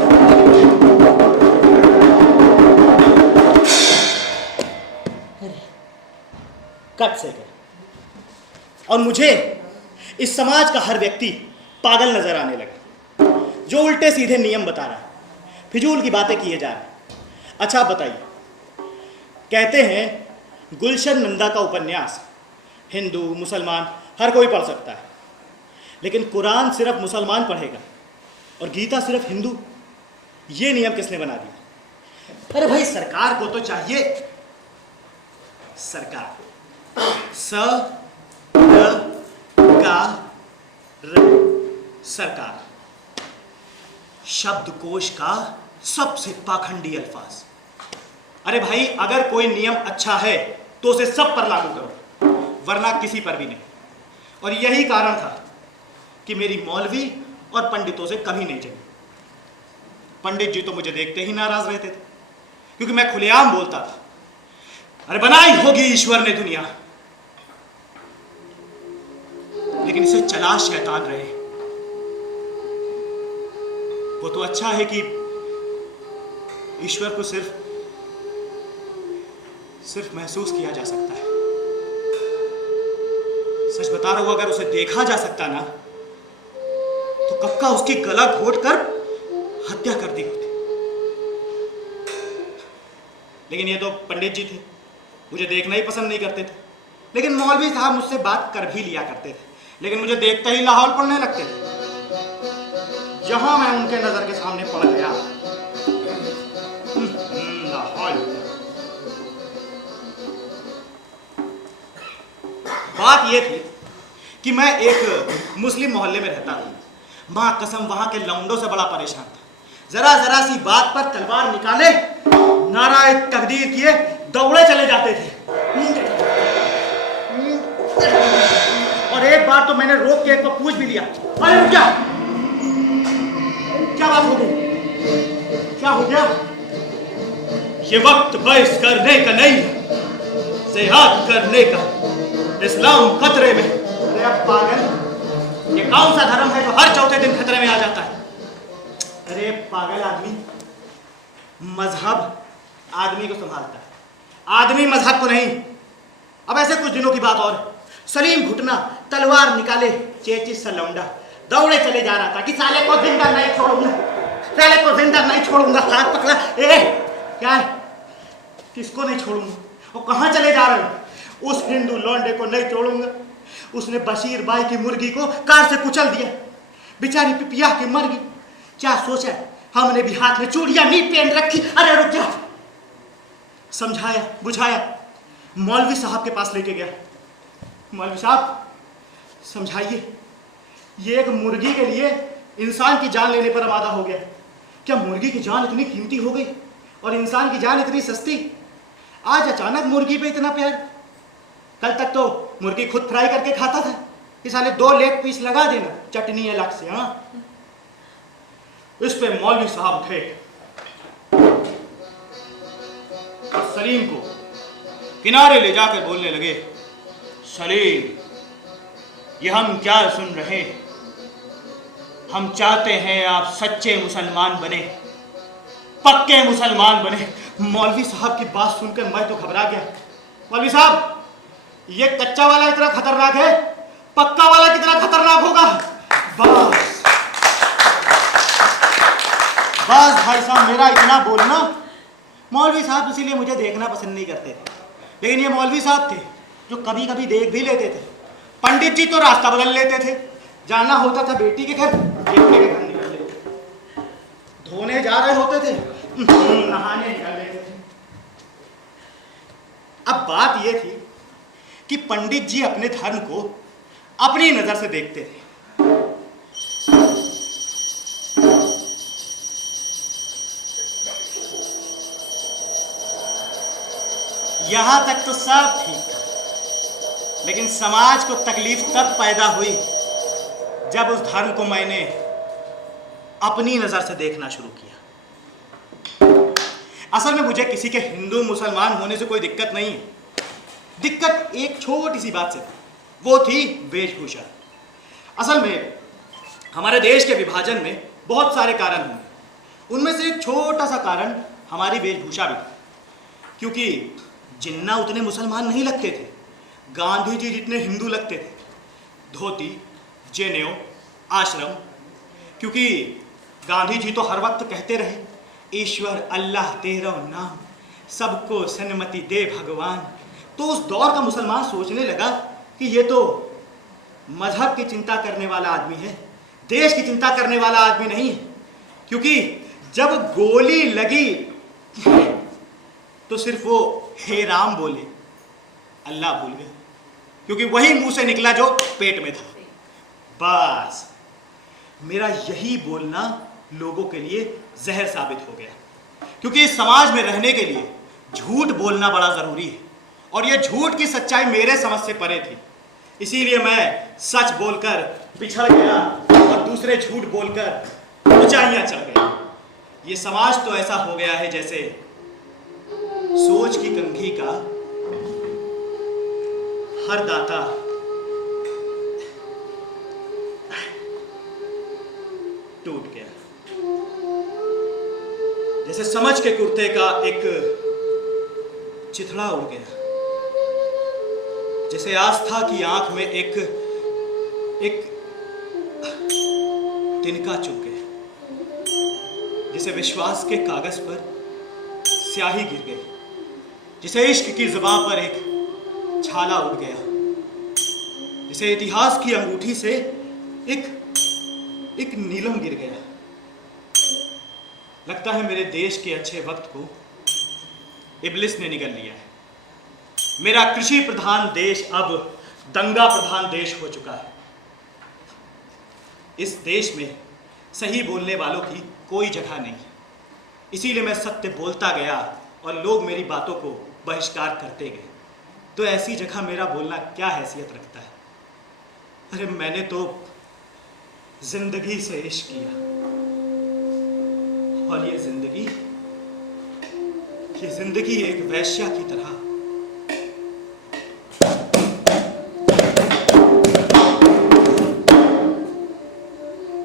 कट से कर। और मुझे इस समाज का हर व्यक्ति पागल नजर आने लगा जो उल्टे सीधे नियम बता रहा है, फिजूल की बातें किए जा रहे हैं। अच्छा बताइए, कहते हैं गुलशन नंदा का उपन्यास हिंदू मुसलमान हर कोई पढ़ सकता है, लेकिन कुरान सिर्फ मुसलमान पढ़ेगा और गीता सिर्फ हिंदू। ये नियम किसने बना दिया? अरे भाई सरकार को तो चाहिए, सरकार सरकार शब्दकोश का सबसे पाखंडी अल्फाज। अरे भाई अगर कोई नियम अच्छा है तो उसे सब पर लागू करो, वरना किसी पर भी नहीं। और यही कारण था कि मेरी मौलवी और पंडितों से कभी नहीं चली। पंडित जी तो मुझे देखते ही नाराज रहते थे क्योंकि मैं खुलेआम बोलता था, अरे बनाई होगी ईश्वर ने दुनिया, लेकिन इसे चला शैतान रहे। वो तो अच्छा है कि ईश्वर को सिर्फ महसूस किया जा सकता है। सच बता रहा हूं, अगर उसे देखा जा सकता ना तो कब का उसकी गला घोट कर हत्या कर दी होती। लेकिन ये तो पंडित जी थे, मुझे देखना ही पसंद नहीं करते थे। लेकिन मौलवी साहब मुझसे बात कर भी लिया करते थे, लेकिन मुझे देखते ही लाहौल पड़ने लगते थे। जहां मैं उनके नजर के सामने पड़ गया, लाहौल। बात यह थी कि मैं एक मुस्लिम मोहल्ले में रहता था। मां कसम वहां के लौंडों से बड़ा परेशान था। जरा सी बात पर तलवार निकाले, नाराए तकदीर किए, दौड़े चले जाते थे। और एक बार तो मैंने रोक के एक को पूछ भी लिया, अरे क्या बात हो गई, क्या हो गया? ये वक्त बहस करने का नहीं है, जिहाद करने का। इस्लाम खतरे में। अरे अब पागल, ये कौन सा धर्म है जो हर चौथे दिन खतरे में आ जाता है? अरे पागल आदमी, मजहब आदमी को संभालता है, आदमी मजहब को नहीं। अब ऐसे कुछ दिनों की बात और, सलीम घुटना तलवार निकाले, चेचिस सा लौंडा दौड़े चले जा रहा था कि साले को जिंदा नहीं छोड़ूंगा, साले को जिंदा नहीं छोड़ूंगा। हाथ पकड़ा, ए क्या है, किसको नहीं छोड़ूंगा? वो कहाँ चले जा रहे हो? उस हिंदू लौंडे को नहीं छोड़ूंगा। उसने बशीर बाई की मुर्गी को कार से कुचल दिया, बेचारी पिपिया के मर गई। क्या सोचा, हमने भी हाथ में चूड़ियां नहीं पहन रखी। अरे रुक जा, समझाया बुझाया, मौलवी साहब के पास लेके गया। मौलवी साहब समझाइए, ये एक मुर्गी के लिए इंसान की जान लेने पर आमादा हो गया। क्या मुर्गी की जान इतनी कीमती हो गई और इंसान की जान इतनी सस्ती? आज अचानक मुर्गी पे इतना प्यार। कल तक तो मुर्गी खुद फ्राई करके खाता था, इस साले 2 लेग पीस लगा देना, चटनी अलग से। हाँ, इस पे मौलवी साहब थे और सलीम को किनारे ले जाकर बोलने लगे, सलीम, ये हम क्या सुन रहे हैं? हम चाहते हैं आप सच्चे मुसलमान बने। पक्के मुसलमान बने। मौलवी साहब की बात सुनकर मैं तो घबरा गया। मौलवी साहब, ये कच्चा वाला इतना खतरनाक है, पक्का वाला कितना खतरनाक होगा। बस बस भाई साहब, मेरा इतना बोलना। मौलवी साहब इसीलिए मुझे देखना पसंद नहीं करते थे, लेकिन ये मौलवी साहब थे जो कभी कभी देख भी लेते थे। पंडित जी तो रास्ता बदल लेते थे, जाना होता था बेटी के घर, बेटे के घर निकल लेते थे। धोने जा रहे होते थे, नहाने निकल लेते थे। अब बात यह थी कि पंडित जी अपने धर्म को अपनी नजर से देखते थे। यहां तक तो सब ठीक था, लेकिन समाज को तकलीफ तब पैदा हुई जब उस धर्म को मैंने अपनी नजर से देखना शुरू किया। असल में मुझे किसी के हिंदू मुसलमान होने से कोई दिक्कत नहीं है। दिक्कत एक छोटी सी बात से थी, वो थी वेशभूषा। असल में हमारे देश के विभाजन में बहुत सारे कारण हुए, उनमें से एक छोटा सा कारण हमारी वेशभूषा भी था। क्योंकि जिन्ना उतने मुसलमान नहीं लगते थे, गांधी जी जितने हिंदू लगते थे। धोती, जनेऊ, आश्रम। क्योंकि गांधी जी तो हर वक्त कहते रहे, ईश्वर अल्लाह तेरा नाम, सबको सन्मति दे भगवान। तो उस दौर का मुसलमान सोचने लगा कि ये तो मजहब की चिंता करने वाला आदमी है, देश की चिंता करने वाला आदमी नहीं है। क्योंकि जब गोली लगी तो सिर्फ वो हे राम बोले, अल्लाह भूल गए, क्योंकि वही मुंह से निकला जो पेट में था। बस मेरा यही बोलना लोगों के लिए जहर साबित हो गया। क्योंकि इस समाज में रहने के लिए झूठ बोलना बड़ा जरूरी है, और यह झूठ की सच्चाई मेरे समझ से परे थी। इसीलिए मैं सच बोलकर पिछड़ गया और दूसरे झूठ बोलकर ऊंचाइयां चढ़ गया। ये समाज तो ऐसा हो गया है जैसे सोच की कंघी का हर दाता टूट गया, जैसे समझ के कुर्ते का एक चिथड़ा उड़ गया, जैसे आस्था की आंख में एक तिनका चुभ गया, जैसे विश्वास के कागज पर स्याही गिर गई, जिसे इश्क की ज़ुबान पर एक छाला उड़ गया, जिसे इतिहास की अंगूठी से एक नीलम गिर गया। लगता है मेरे देश के अच्छे वक्त को इब्लिस ने निगल लिया है। मेरा कृषि प्रधान देश अब दंगा प्रधान देश हो चुका है। इस देश में सही बोलने वालों की कोई जगह नहीं, इसीलिए मैं सत्य बोलता गया और लोग मेरी बातों को बहिष्कार करते गए। तो ऐसी जगह मेरा बोलना क्या हैसियत रखता है? अरे मैंने तो जिंदगी से इश्क किया, और ये जिंदगी एक वैश्या की तरह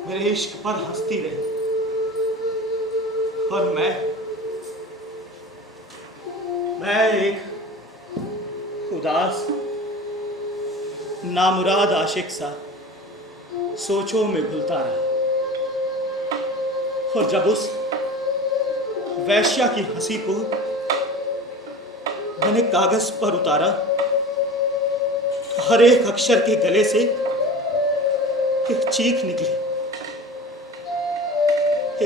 मेरे इश्क पर हंसती रही, और मैं एक उदास नामुराद आशिक सा सोचों में घुलता रहा। और जब उस वैश्या की हंसी को मैंने कागज पर उतारा, हर एक अक्षर के गले से एक चीख निकली,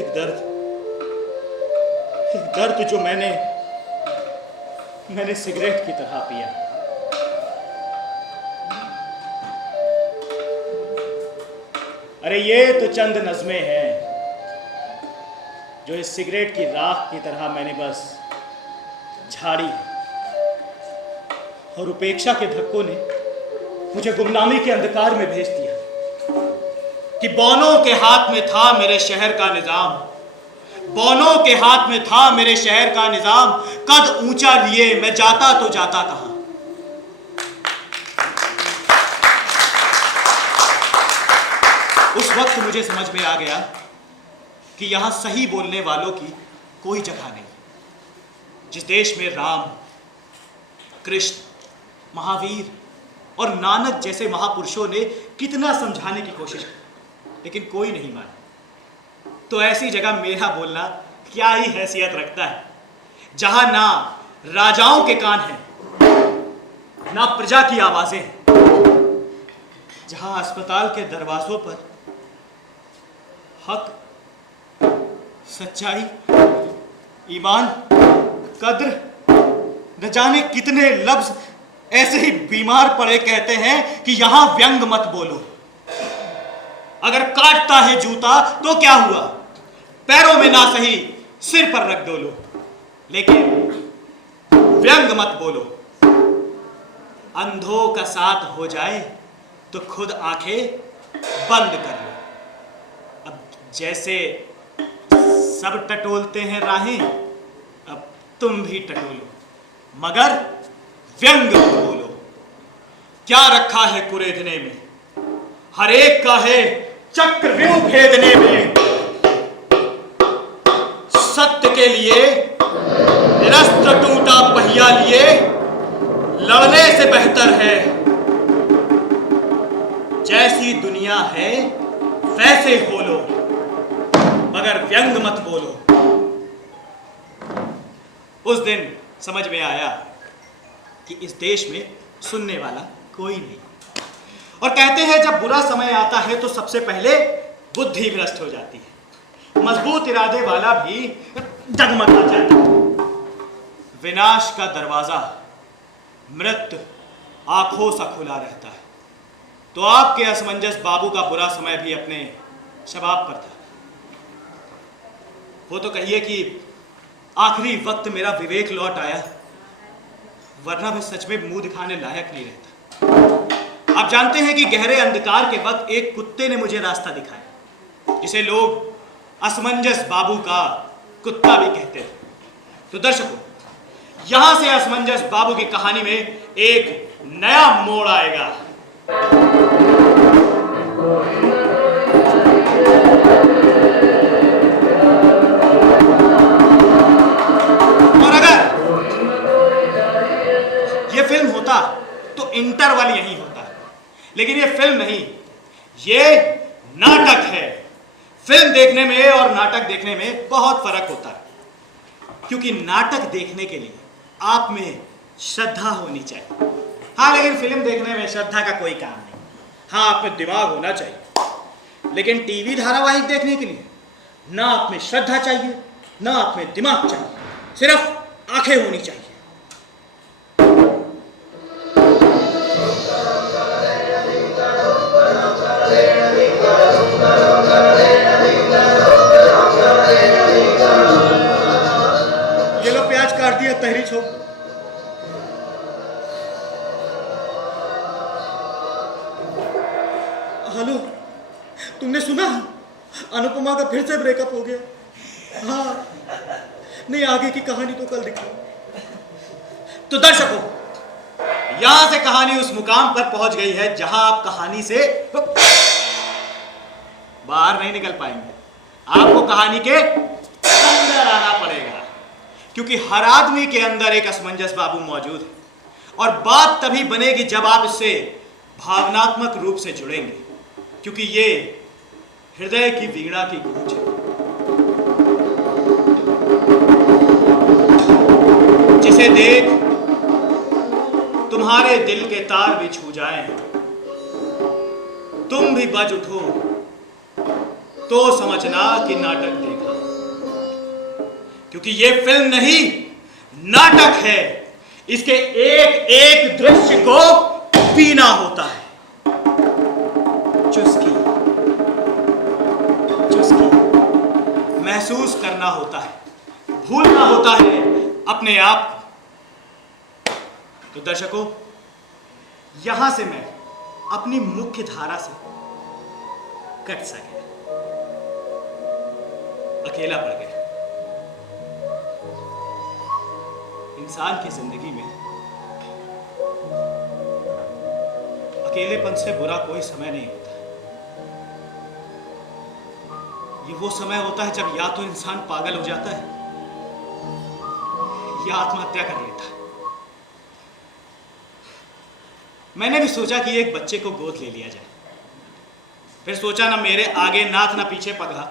एक दर्द जो मैंने सिगरेट की तरह पिया। अरे ये तो चंद नज़्में हैं जो इस सिगरेट की राख की तरह मैंने बस झाड़ी है, और उपेक्षा के धक्कों ने मुझे गुमनामी के अंधकार में भेज दिया कि बौनों के हाथ में था मेरे शहर का निजाम, बौनों के हाथ में था मेरे शहर का निजाम, कद ऊंचा लिए मैं जाता तो जाता कहां। उस वक्त मुझे समझ में आ गया कि यहां सही बोलने वालों की कोई जगह नहीं। जिस देश में राम, कृष्ण, महावीर और नानक जैसे महापुरुषों ने कितना समझाने की कोशिश की, लेकिन कोई नहीं माना, तो ऐसी जगह मेरा बोलना क्या ही हैसियत रखता है, जहां ना राजाओं के कान हैं, ना प्रजा की आवाजें हैं, जहां अस्पताल के दरवाजों पर हक, सच्चाई, ईमान, कद्र, न जाने कितने लफ्ज ऐसे ही बीमार पड़े कहते हैं कि यहां व्यंग मत बोलो। अगर काटता है जूता तो क्या हुआ, पैरों में ना सही सिर पर रख डोलो, लेकिन व्यंग मत बोलो। अंधों का साथ हो जाए तो खुद आंखें बंद कर लो। अब जैसे सब टटोलते हैं राहें, अब तुम भी टटोलो, मगर व्यंग मत बोलो। क्या रखा है कुरेदने में, हर एक का है चक्रव्यूह भेदने में। सत्य के लिए निरस्त्र टूटा पहिया लिए लड़ने से बेहतर है। जैसी दुनिया है वैसे बोलो, मगर व्यंग मत बोलो। उस दिन समझ में आया कि इस देश में सुनने वाला कोई नहीं, और कहते हैं जब बुरा समय आता है तो सबसे पहले बुद्धि भ्रष्ट हो जाती है, मजबूत इरादे वाला भी डगमगा जाता है। विनाश का दरवाजा मृत्यु आंखों सा खुला रहता है। तो आपके असमंजस बाबू का बुरा समय भी अपने शबाब पर था। वो तो कहिए कि आखिरी वक्त मेरा विवेक लौट आया, वरना मैं सच में मुंह दिखाने लायक नहीं रहता। आप जानते हैं कि गहरे अंधकार के वक्त एक कुत्ते ने मुझे रास्ता दिखाया, जिसे लोग असमंजस बाबू का कुत्ता भी कहते थे। तो दर्शकों, यहां से असमंजस बाबू की कहानी में एक नया मोड़ आएगा। और अगर यह फिल्म होता तो इंटरवल यही होता, लेकिन यह फिल्म नहीं, यह नाटक है। फिल्म देखने में और नाटक देखने में बहुत फर्क होता है, क्योंकि नाटक देखने के लिए आप में श्रद्धा होनी चाहिए। हाँ, लेकिन फिल्म देखने में श्रद्धा का कोई काम नहीं। हाँ, आप में दिमाग होना चाहिए, लेकिन टीवी धारावाहिक देखने के लिए ना आप में श्रद्धा चाहिए, ना आप में दिमाग चाहिए, सिर्फ आंखें होनी चाहिए। ये लो प्याज काट दिया, तहरी छोड़। हेलो, तुमने सुना अनुपमा का फिर से ब्रेकअप हो गया? हाँ, नहीं, आगे की कहानी तो कल दिखाओ। तो दर्शकों, यहां से कहानी उस मुकाम पर पहुंच गई है जहां आप कहानी से बाहर नहीं निकल पाएंगे। आपको कहानी के अंदर आना पड़ेगा, क्योंकि हर आदमी के अंदर एक असमंजस बाबू मौजूद है, और बात तभी बनेगी जब आप इससे भावनात्मक रूप से जुड़ेंगे, क्योंकि ये हृदय की वीणा की गूंज है, जिसे देख तुम्हारे दिल के तार भी छू जाएं, तुम भी बज उठो तो समझना कि नाटक देखा। क्योंकि ये फिल्म नहीं, नाटक है। इसके एक एक दृश्य को पीना होता है, चुस्की चुस्की महसूस करना होता है, भूलना होता है अपने आप को। तो दर्शकों, यहां से मैं अपनी मुख्य धारा से कट सा गया, अकेला पड़ गया। इंसान की जिंदगी में अकेलेपन से बुरा कोई समय नहीं होता। ये वो समय होता है जब या तो इंसान पागल हो जाता है या आत्महत्या कर लेता। मैंने भी सोचा कि एक बच्चे को गोद ले लिया जाए, फिर सोचा ना मेरे आगे नाथ ना पीछे पगहा,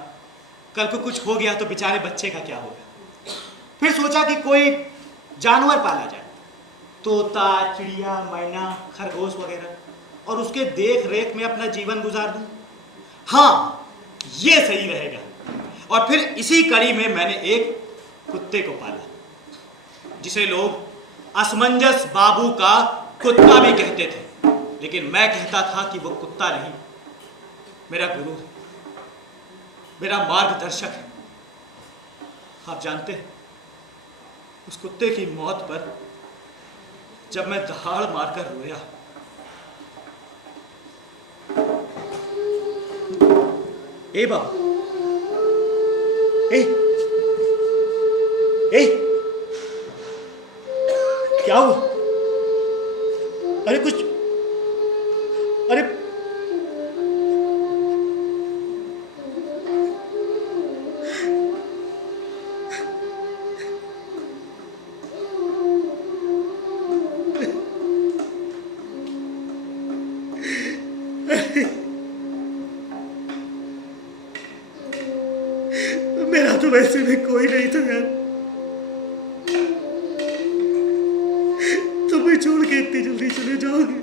कल को कुछ हो गया तो बेचारे बच्चे का क्या होगा। फिर सोचा कि कोई जानवर पाला जाए, तोता, चिड़िया, मैना, खरगोश वगैरह, और उसके देख रेख में अपना जीवन गुजार दूं। हाँ, ये सही रहेगा। और फिर इसी कड़ी में मैंने एक कुत्ते को पाला, जिसे लोग असमंजस बाबू का कुत्ता भी कहते थे, लेकिन मैं कहता था कि वो कुत्ता नहीं, मेरा गुरु, मेरा मार्गदर्शक है। आप जानते हैं, उस कुत्ते की मौत पर जब मैं दहाड़ मारकर रोया, ए बाबा, ए, ए, क्या हुआ? अरे कुछ, अरे मेरा तो वैसे में कोई नहीं था यार, तुम्हें छोड़ के इतनी जल्दी चले जाओगे?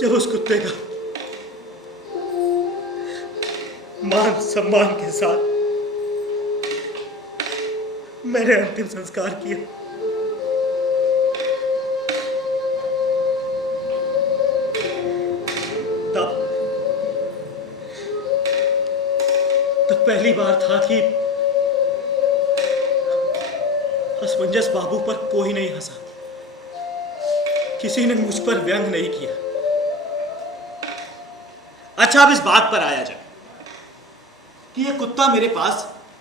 जब उस कुत्ते का मान सम्मान के साथ मैंने अंतिम संस्कार किया, तब पहली बार था कि असमंजस बाबू पर कोई नहीं हंसा, किसी ने मुझ पर व्यंग नहीं किया। अच्छा, अब इस बात पर आया जाए कि यह कुत्ता मेरे पास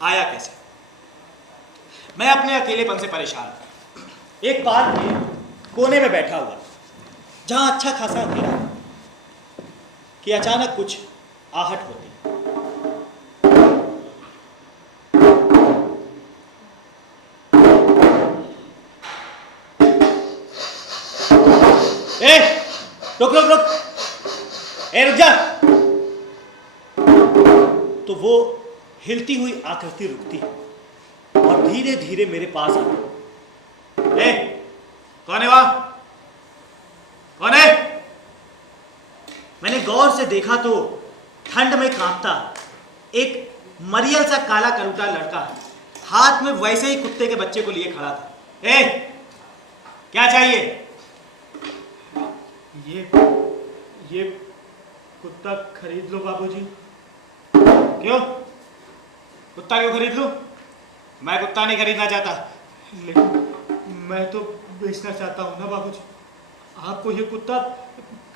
आया कैसे। मैं अपने अकेलेपन से परेशान था, एक पार्क के कोने में बैठा हुआ, जहां अच्छा खासा अंधेरा, कि अचानक कुछ आहट होती। ए, रुक रुक रुक, ए रुक जा। तो वो हिलती हुई आकृति रुकती और धीरे धीरे मेरे पास आती। ए, कौन है वहां? कौन है? मैंने गौर से देखा तो ठंड में कांपता एक मरियल सा काला कलूटा लड़का हाथ में वैसे ही कुत्ते के बच्चे को लिए खड़ा था। ए, क्या चाहिए? ये कुत्ता खरीद लो बाबूजी। क्यों? कुत्ता क्यों खरीद लूं? मैं कुत्ता नहीं खरीदना चाहता, लेकिन मैं तो बेचना चाहता हूं ना बाबूजी। आपको ये कुत्ता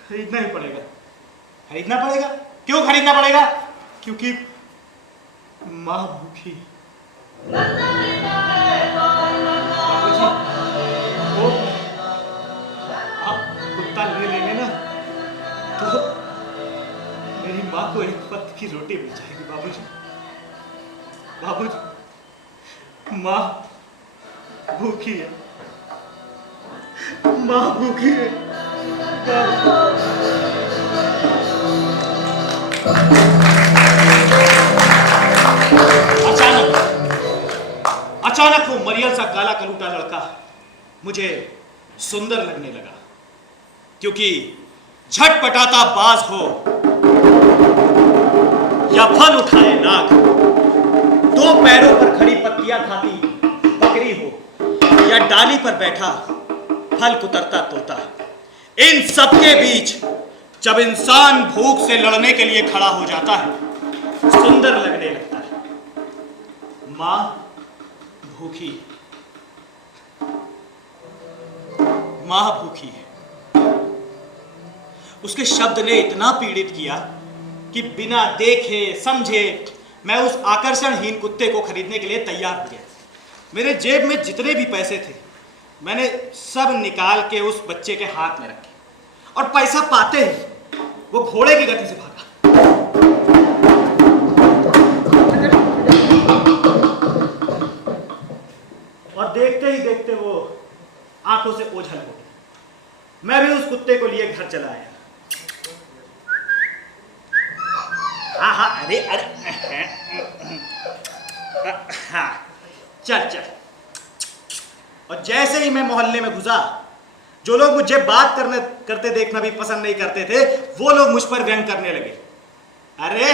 खरीदना ही पड़ेगा। खरीदना पड़ेगा? क्यों खरीदना पड़ेगा? क्योंकि मां भूखी। बाबूजी, वो आप कुत्ता ले लेंगे ना तो मेरी माँ को एक वक्त की रोटी मिल जाएगी बाबूजी। बाबूजी, माँ भूखी है, माँ भूखी है। अचानक वो मरियल सा काला कलूटा लड़का मुझे सुंदर लगने लगा, क्योंकि झटपटाता बाज हो या फल उठाए नाग, दो पैरों पर खड़ी पत्तियां खाती बकरी हो या डाली पर बैठा फल कुतरता तोता, इन सबके बीच जब इंसान भूख से लड़ने के लिए खड़ा हो जाता है, सुंदर लगने लगता है। मां भूखी, मां भूखी है। उसके शब्द ने इतना पीड़ित किया कि बिना देखे समझे मैं उस आकर्षणहीन कुत्ते को खरीदने के लिए तैयार हो गया। मेरे जेब में जितने भी पैसे थे मैंने सब निकाल के उस बच्चे के हाथ में रखे, और पैसा पाते ही वो घोड़े की गति से भागा। और देखते ही देखते वो आंखों से ओझल हो गया। मैं भी उस कुत्ते को लिए घर चला आया। हाँ, अरे हाँ, चल। और जैसे ही मैं मोहल्ले में घुसा, जो लोग मुझे बात करते देखना भी पसंद नहीं करते थे, वो लोग मुझ पर व्यंग करने लगे। अरे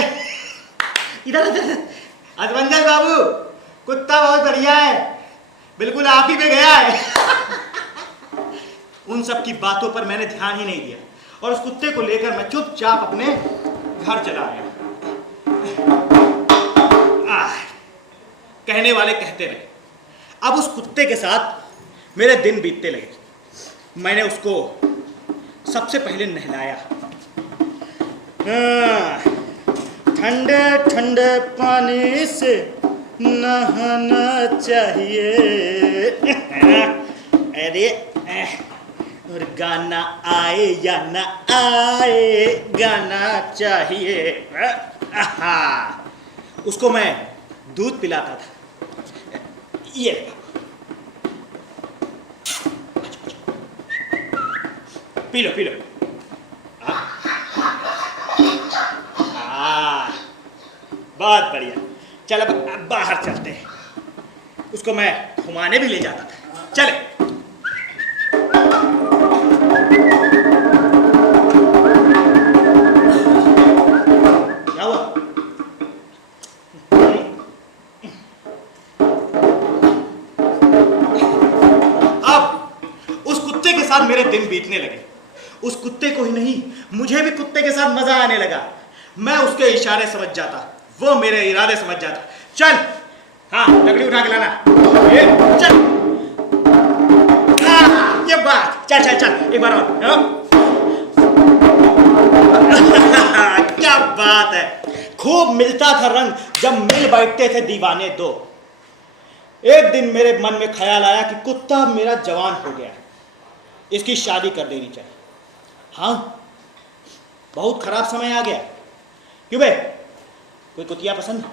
इधर असमंजस बाबू, कुत्ता बहुत बढ़िया है, बिल्कुल आप ही पे गया है। उन सब की बातों पर मैंने ध्यान ही नहीं दिया और उस कुत्ते को लेकर मैं चुपचाप अपने घर चला आया। कहने वाले कहते रहे। अब उस कुत्ते के साथ मेरे दिन बीतते लगे। मैंने उसको सबसे पहले नहलाया। ठंडे ठंडे पानी से नहाना चाहिए। अरे और गाना आए या ना आए, गाना चाहिए। उसको मैं दूध पिलाता था। ये पी लो। बहुत बढ़िया। चल अब बाहर चलते हैं। उसको मैं घुमाने भी ले जाता था। चले। क्या हुआ? अब उस कुत्ते के साथ मेरे दिन बीतने लगे। उस कुत्ते को ही नहीं, मुझे भी कुत्ते के साथ मजा आने लगा। मैं उसके इशारे समझ जाता, वो मेरे इरादे समझ जाता। चल, हाँ, लकड़ी उठा के लाना। ये चल। ये बात। चल एक बार और। क्या बात है। खूब मिलता था रंग जब मिल बैठते थे दीवाने दो। एक दिन मेरे मन में ख्याल आया कि कुत्ता मेरा जवान हो गया है, इसकी शादी कर देनी चाहिए। हाँ, बहुत खराब समय आ गया। क्यों बे, कोई कुतिया पसंद है?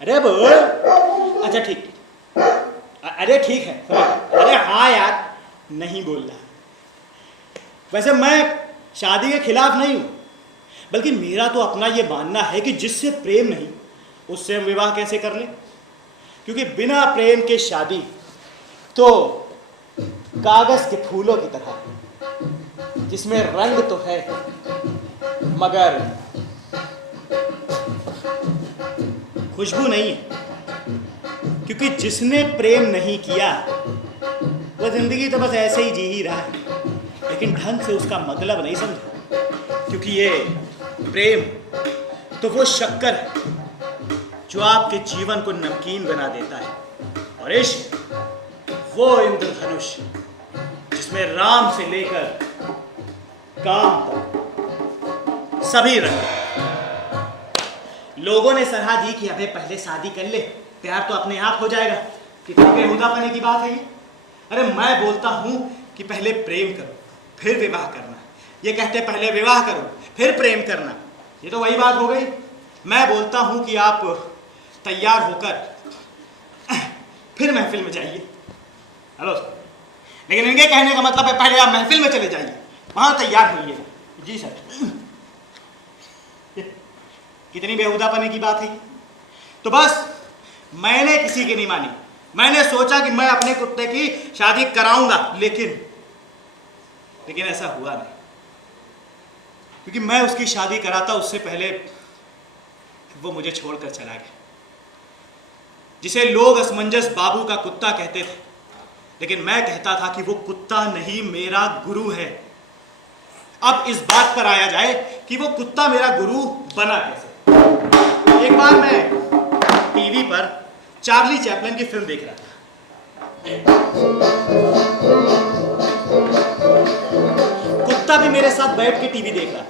अरे बोल। अच्छा ठीक। अरे ठीक है। अरे हाँ यार, नहीं बोल रहा। वैसे मैं शादी के खिलाफ नहीं हूं, बल्कि मेरा तो अपना ये मानना है कि जिससे प्रेम नहीं, उससे हम विवाह कैसे कर लें? क्योंकि बिना प्रेम के शादी तो कागज के फूलों की तरह, जिसमें रंग तो है मगर खुशबू नहीं है। क्योंकि जिसने प्रेम नहीं किया वह जिंदगी तो बस ऐसे ही जी ही रहा है, लेकिन ढंग से उसका मतलब नहीं समझा। क्योंकि ये प्रेम तो वो शक्कर है जो आपके जीवन को नमकीन बना देता है, और इश्क वो इंद्रधनुष जिसमें राम से लेकर काम तक सभी रंग। लोगों ने सलाह दी कि अबे पहले शादी कर ले, प्यार तो अपने आप हो जाएगा। कितनी बेहुदापने की बात है ये। अरे मैं बोलता हूं कि पहले प्रेम करो फिर विवाह करना। ये कहते पहले विवाह करो फिर प्रेम करना, ये तो वही बात हो गई। मैं बोलता हूं कि आप तैयार होकर फिर महफिल में जाइए। हेलो, लेकिन इनके कहने का मतलब है पहले आप महफिल में चले जाइए, वहां तैयार होइए। जी सर। कितनी बेहुदापने की बात है। तो बस मैंने किसी की नहीं मानी। मैंने सोचा कि मैं अपने कुत्ते की शादी कराऊंगा, लेकिन ऐसा हुआ नहीं। क्योंकि मैं उसकी शादी कराता उससे पहले वो मुझे छोड़कर चला गया। जिसे लोग असमंजस बाबू का कुत्ता कहते थे, लेकिन मैं कहता था कि वो कुत्ता नहीं मेरा गुरु है। अब इस बात पर आया जाए कि वो कुत्ता मेरा गुरु बना कैसे। एक बार मैं टीवी पर चार्ली चैपलिन की फिल्म देख रहा था। कुत्ता भी मेरे साथ बैठ के टीवी देख रहा था।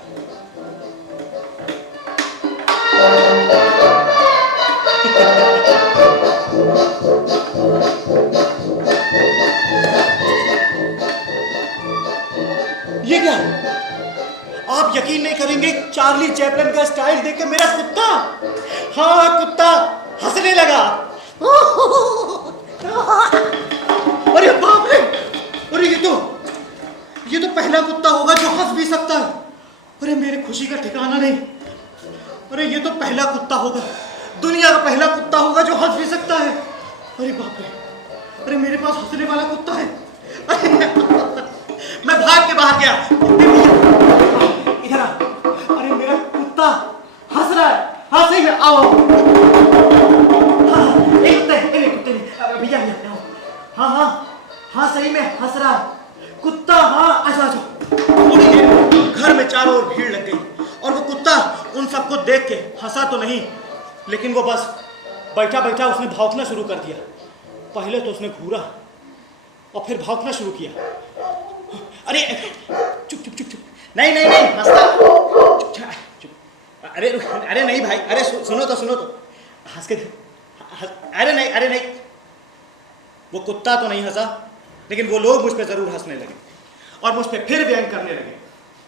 ये क्या? आप आप यकीन नहीं करेंगे, चार्ली चैपलिन का स्टाइल देख के मेरा कुत्ता, हाँ कुत्ता हंसने लगा। अरे बाप रे, अरे ये तो पहला कुत्ता होगा जो हंस भी सकता है। अरे मेरे खुशी का ठिकाना नहीं। अरे ये तो पहला कुत्ता होगा, दुनिया का पहला कुत्ता होगा जो हंस भी सकता है। अरे बाप रे, अरे मेरे पास हंसने वाला कुत्ता है। अरे मैं भाग के बाहर गया, इधर आ। अरे मेरा कुत्ता हंस रहा है, हाँ सही है, आओ हाँ, एक कुत्ते नहीं भैया आओ, हाँ हाँ हाँ सही में हंस रहा कुत्ता, हाँ अच्छा थोड़ी देर घर में चारों ओर भीड़ लग गई और वो कुत्ता उन सबको देख के हंसा तो नहीं, लेकिन वो बस बैठा बैठा उसने भौंकना शुरू कर दिया। पहले तो उसने घूरा और फिर भौंकना शुरू किया। अरे चुप चुप चुप चुप, नहीं नहीं नहीं हंसता, चुप। अरे नहीं भाई, अरे सुनो तो हंस के, अरे नहीं, वो कुत्ता तो नहीं हंसा, लेकिन वो लोग मुझ पे जरूर हंसने लगे और मुझ पे फिर व्यंग करने लगे।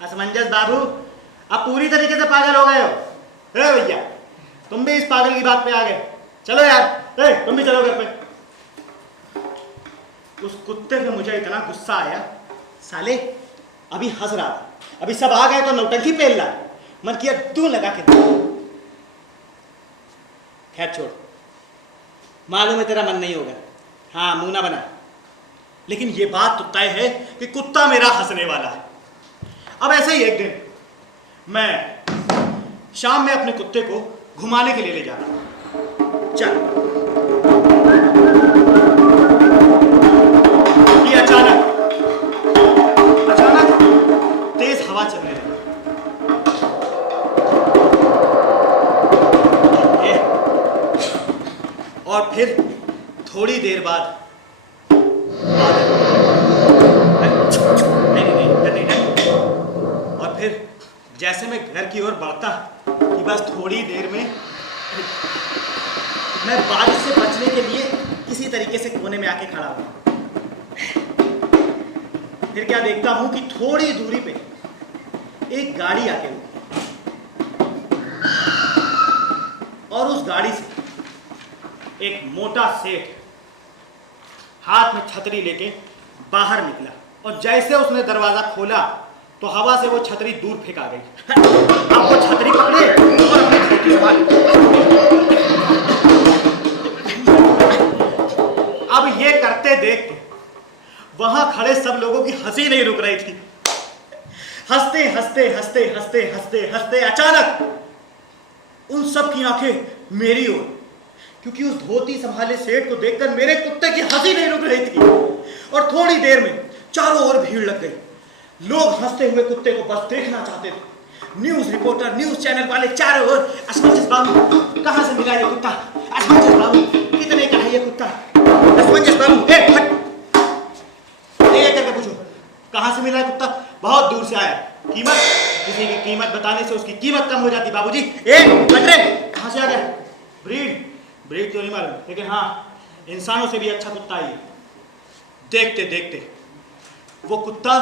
असमंजस बाबू, आप पूरी तरीके से पागल हो गए हो। अरे भैया, तुम भी इस पागल की बात पे आ गए, चलो यार, तुम भी चलो घर पे। उस कुत्ते पे मुझे इतना गुस्सा आया, साले अभी हंस रहा था, अभी सब आ गए तो नौटंकी पेल रहा, मन किया तू लगा के। खैर छोड़, मालूम है तेरा मन नहीं होगा, हाँ मुंह ना बना, लेकिन ये बात तो तय है कि कुत्ता मेरा हंसने वाला है। अब ऐसे ही एक दिन मैं शाम में अपने कुत्ते को घुमाने के लिए ले जा रहा हूं। चल, ये अचानक तेज हवा चलने लगी। और फिर थोड़ी देर बाद और फिर जैसे मैं घर की ओर बढ़ता कि बस थोड़ी देर में मैं बारिश से बचने के लिए किसी तरीके से कोने में आके खड़ा हुआ। फिर क्या देखता हूं कि थोड़ी दूरी पे एक गाड़ी आके रुकी और उस गाड़ी से एक मोटा सेठ हाथ में छतरी लेके बाहर निकला और जैसे उसने दरवाजा खोला तो हवा से वो छतरी दूर फेंका गई। अब वो छतरी पकड़े और अपनी धोती संभाली। अब ये करते देख के वहां खड़े सब लोगों की हंसी नहीं रुक रही थी। हंसते हंसते हंसते हंसते हंसते हंसते अचानक उन सब की आंखें मेरी ओर, क्योंकि उस धोती संभाले सेठ को देखकर मेरे कुत्ते की हंसी नहीं रुक रही थी। और थोड़ी देर में चारों ओर भीड़ लग गई। लोग हंसते हुए कुत्ते को बस देखना चाहते थे। न्यूज रिपोर्टर, न्यूज चैनल वाले चारों ओर, असमंजस बाबू कहां से मिला ये कुत्ता, असमंजस बाबू कितने का है ये कुत्ता, असमंजस बाबू हट, ये करके पूछो कहां से मिला है कुत्ता, बहुत दूर से आया। कीमत, किसी की कीमत बताने से उसकी कीमत कम हो जाती बाबूजी। कहां से आ गया, ब्रीड तो नहीं मालूम, लेकिन हाँ इंसानों से भी अच्छा कुत्ता है। देखते देखते वो कुत्ता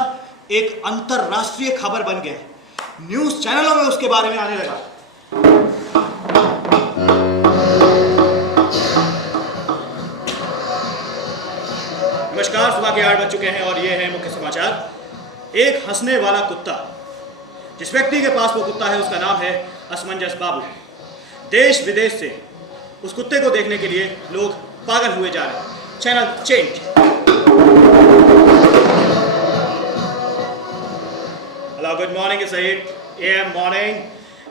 एक अंतरराष्ट्रीय खबर बन गया, न्यूज चैनलों में उसके बारे में आने लगा। नमस्कार, सुबह के 8 बज चुके हैं और ये है मुख्य समाचार। एक हंसने वाला कुत्ता, जिस व्यक्ति के पास वो कुत्ता है उसका नाम है असमंजस बाबू। देश विदेश से उस कुत्ते को देखने के लिए लोग पागल हुए जा रहे हैं। Channel change. Hello, good morning. It's 8 a.m. morning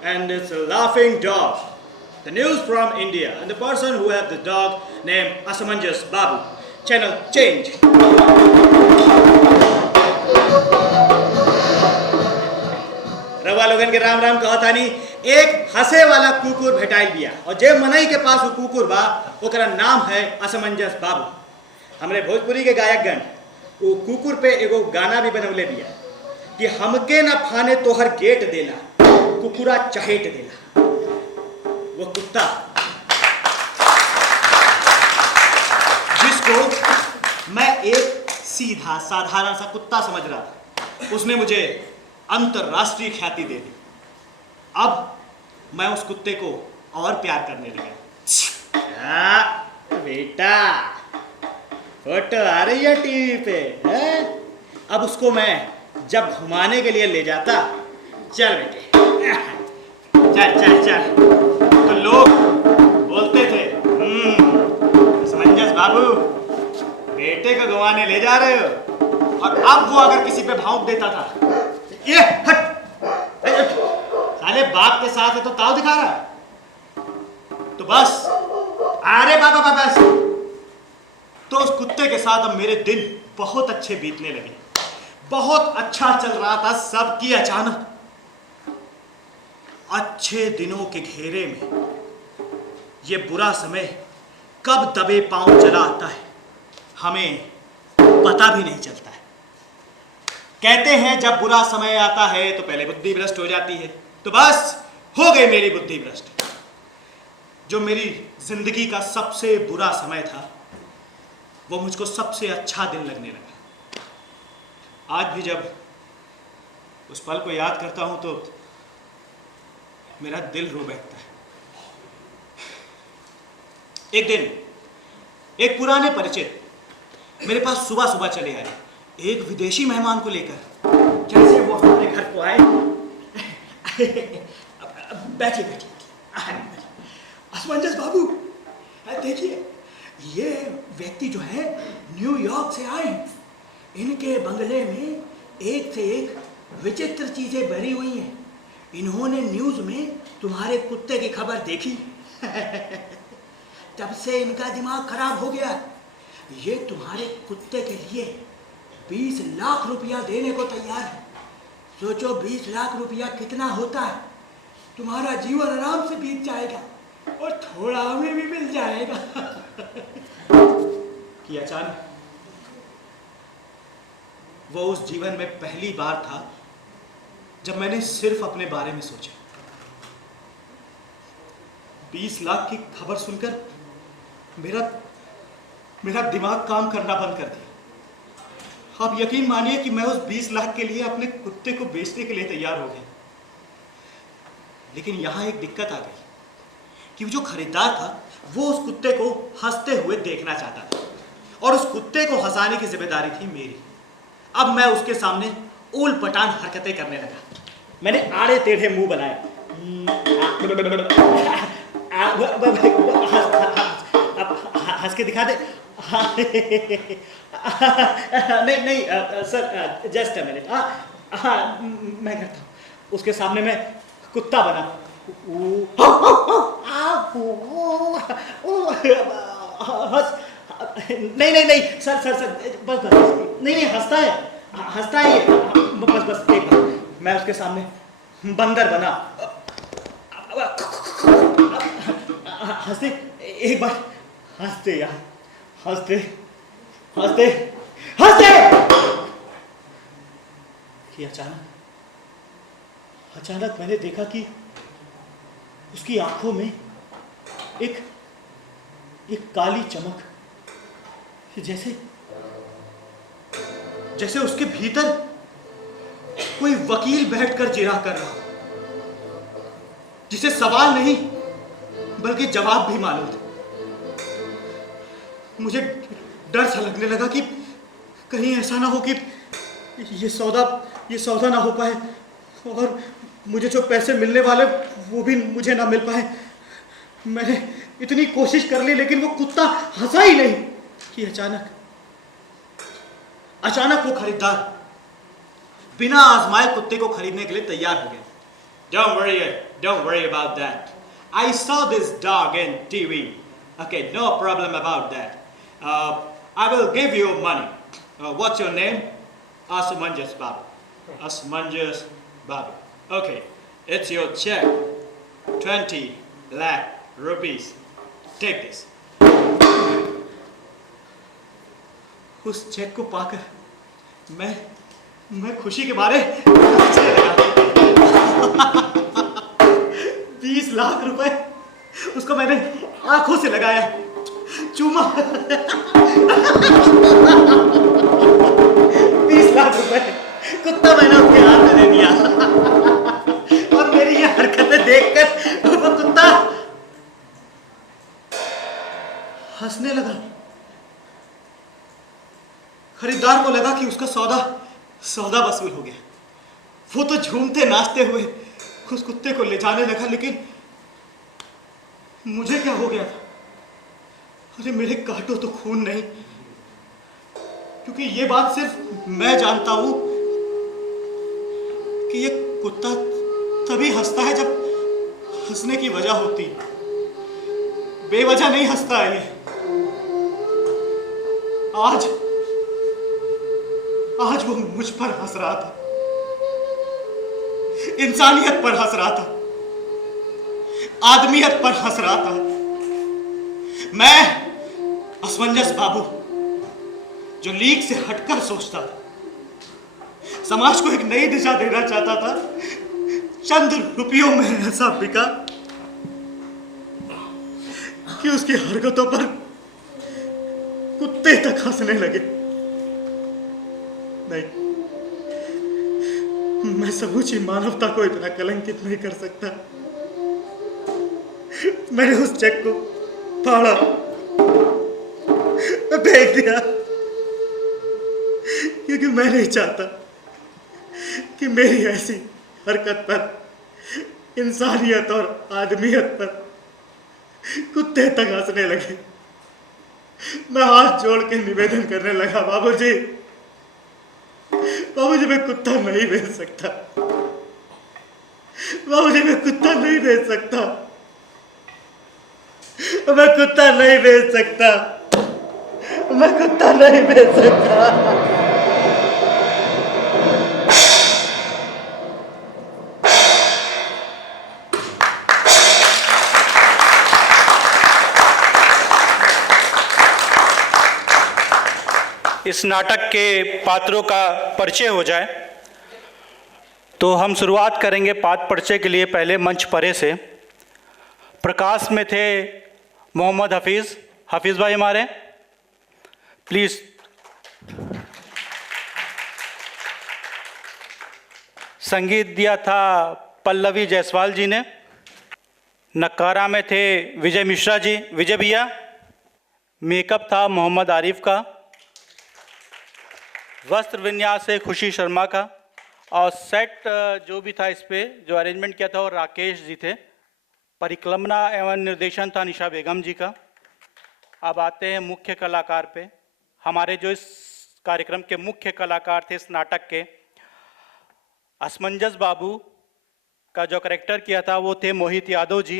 and it's a laughing dog. The news from India and the person who have the dog named Asmanjas Babu. Channel change. रवा लोगन के राम राम कहता नहीं। एक हंसे वाला कुकुर भेटाई दिया और जे मनई के पास वो कुकुर बा ओकरा नाम है असमंजस बाबू। हमरे भोजपुरी के गायकगण वो कुकुर पे एगो गाना भी बनवले दिया कि हमके ना फाने तोहर गेट देला, कुकुरा चहेट देला। वो कुत्ता जिसको मैं एक सीधा साधारण सा कुत्ता समझ रहा था, उसने मुझे अंतरराष्ट्रीय ख्याति दे दी। अब मैं उस कुत्ते को और प्यार करने लगा। बेटा, फोटो आ रही है टीवी पे है? अब उसको मैं जब घुमाने के लिए ले जाता, चल बेटे, चल चल चल, तो लोग बोलते थे असमंजस बाबू, बेटे को घुमाने ले जा रहे हो। और अब वो अगर किसी पे भौंक देता था, ये हट, साले बाप के साथ है तो ताव दिखा रहा है, तो बस, अरे बाबा बस। तो उस कुत्ते के साथ अब मेरे दिन बहुत अच्छे बीतने लगे, बहुत अच्छा चल रहा था सब, की अचानक अच्छे दिनों के घेरे में ये बुरा समय कब दबे पांव चला आता है हमें पता भी नहीं चलता है। कहते हैं जब बुरा समय आता है तो पहले बुद्धि भ्रष्ट हो जाती है, तो बस हो गई मेरी बुद्धि भ्रष्ट। जो मेरी जिंदगी का सबसे बुरा समय था वो मुझको सबसे अच्छा दिन लगने लगा। आज भी जब उस पल को याद करता हूं तो मेरा दिल रो बैठता है। एक दिन एक पुराने परिचित मेरे पास सुबह सुबह चले आए, एक विदेशी मेहमान को लेकर। जैसे वो हमारे घर को आए, बैठिए बैठिए, असमंजस बाबू देखिए, ये व्यक्ति जो है न्यूयॉर्क से आए हैं। इनके बंगले में एक से एक विचित्र चीजें भरी हुई हैं। इन्होंने न्यूज में तुम्हारे कुत्ते की खबर देखी तब से इनका दिमाग खराब हो गया। ये तुम्हारे कुत्ते के लिए 20 लाख रुपया देने को तैयार है। सोचो 20 लाख रुपया कितना होता है। तुम्हारा जीवन आराम से बीत जाएगा और थोड़ा हमें भी मिल जाएगा। कि अचानक वो उस जीवन में पहली बार था जब मैंने सिर्फ अपने बारे में सोचा। 20 लाख की खबर सुनकर मेरा दिमाग काम करना बंद कर दिया। आप यकीन मानिए कि मैं उस 20 लाख के लिए अपने कुत्ते को बेचने के लिए तैयार हो गया। लेकिन यहां एक दिक्कत आ गई कि जो खरीदार था वो उस कुत्ते को हंसते हुए देखना चाहता था और उस कुत्ते को हंसाने की जिम्मेदारी थी मेरी। अब मैं उसके सामने ऊल पटान हरकतें करने लगा। मैंने आड़े टेढ़े मुंह बनाए, हंस के दिखा दे। नहीं सर, जस्ट अ मिनट। मैं करता हूँ। उसके सामने मैं कुत्ता बना। नहीं सर बस नहीं हंसता है ये। बस एक बार मैं उसके सामने बंदर बना। हंसते एक बार, हंसते यार, हंसते कि अचानक मैंने देखा कि उसकी आंखों में एक काली चमक, जैसे उसके भीतर कोई वकील बैठकर जिरा कर रहा, जिसे सवाल नहीं बल्कि जवाब भी मालूम थे। मुझे डर सा लगने लगा कि कहीं ऐसा ना हो कि ये सौदा ना हो पाए और मुझे जो पैसे मिलने वाले वो भी मुझे ना मिल पाए। मैंने इतनी कोशिश कर ली लेकिन वो कुत्ता हंसा ही नहीं कि अचानक वो खरीदार बिना आजमाए कुत्ते को खरीदने के लिए तैयार हो गया। Don't worry about that. I saw this dog in TV. Okay, no problem about that. I will give you money. What's your name? Asmanjas Babu. Asmanjas Babu. Okay, it's your check. 20 lakh rupees. Take this. उस चेक को पाकर मैं खुशी के मारे 20 लाख रुपए उसको मैंने आंखों से लगाया, चूमा। 20 लाख रुपए कुत्ता मैंने उसके हाथ में दे दिया और मेरी ये हरकतें देखकर वो कुत्ता हंसने लगा। खरीदार को लगा कि उसका सौदा वसूल हो गया। वो तो झूमते नाचते हुए उस कुत्ते को ले जाने लगा, लेकिन मुझे क्या हो गया था? अरे मेरे काटो तो खून नहीं, क्योंकि ये बात सिर्फ मैं जानता हूं कि ये कुत्ता तभी हंसता है जब हंसने की वजह होती है। बेवजह नहीं हंसता है ये। आज वो मुझ पर हंस रहा था, इंसानियत पर हंस रहा था, आदमियत पर हंस रहा था। मैं असमंजस बाबू, जो लीग से हटकर सोचता था, समाज को एक नई दिशा देना चाहता था, चंद रुपयों में ऐसा बिका कि उसकी हरकतों पर कुत्ते तक हंसने लगे। नहीं, मैं समूची मानवता को इतना कलंकित नहीं कर सकता। मैंने उस चेक को फाड़ा, फेंक दिया, क्योंकि मैं नहीं चाहता कि मेरी ऐसी हरकत पर, इंसानियत और आदमियत पर कुत्ते तक हंसने लगे। मैं हाथ जोड़ के निवेदन करने लगा, बाबूजी, मैं कुत्ता नहीं बेच सकता। बाबूजी, मैं कुत्ता नहीं बेच सकता। मैं कुत्ता नहीं बेच सकता। मैं कुत्ता नहीं बेच सकता। इस नाटक के पात्रों का परिचय हो जाए तो हम शुरुआत करेंगे पात्र परिचय के लिए पहले मंच परे से। प्रकाश में थे मोहम्मद हफीज़ भाई हमारे, प्लीज़। संगीत दिया था पल्लवी जायसवाल जी ने। नक्कारा में थे विजय मिश्रा जी, विजय भैया। मेकअप था मोहम्मद आरिफ का। वस्त्र विन्यास है खुशी शर्मा का। और सेट जो भी था इस पे जो अरेंजमेंट किया था वो राकेश जी थे। परिकल्पना एवं निर्देशन था निशा बेगम जी का। अब आते हैं मुख्य कलाकार पे। हमारे जो इस कार्यक्रम के मुख्य कलाकार थे इस नाटक के, असमंजस बाबू का जो कैरेक्टर किया था वो थे मोहित यादव जी।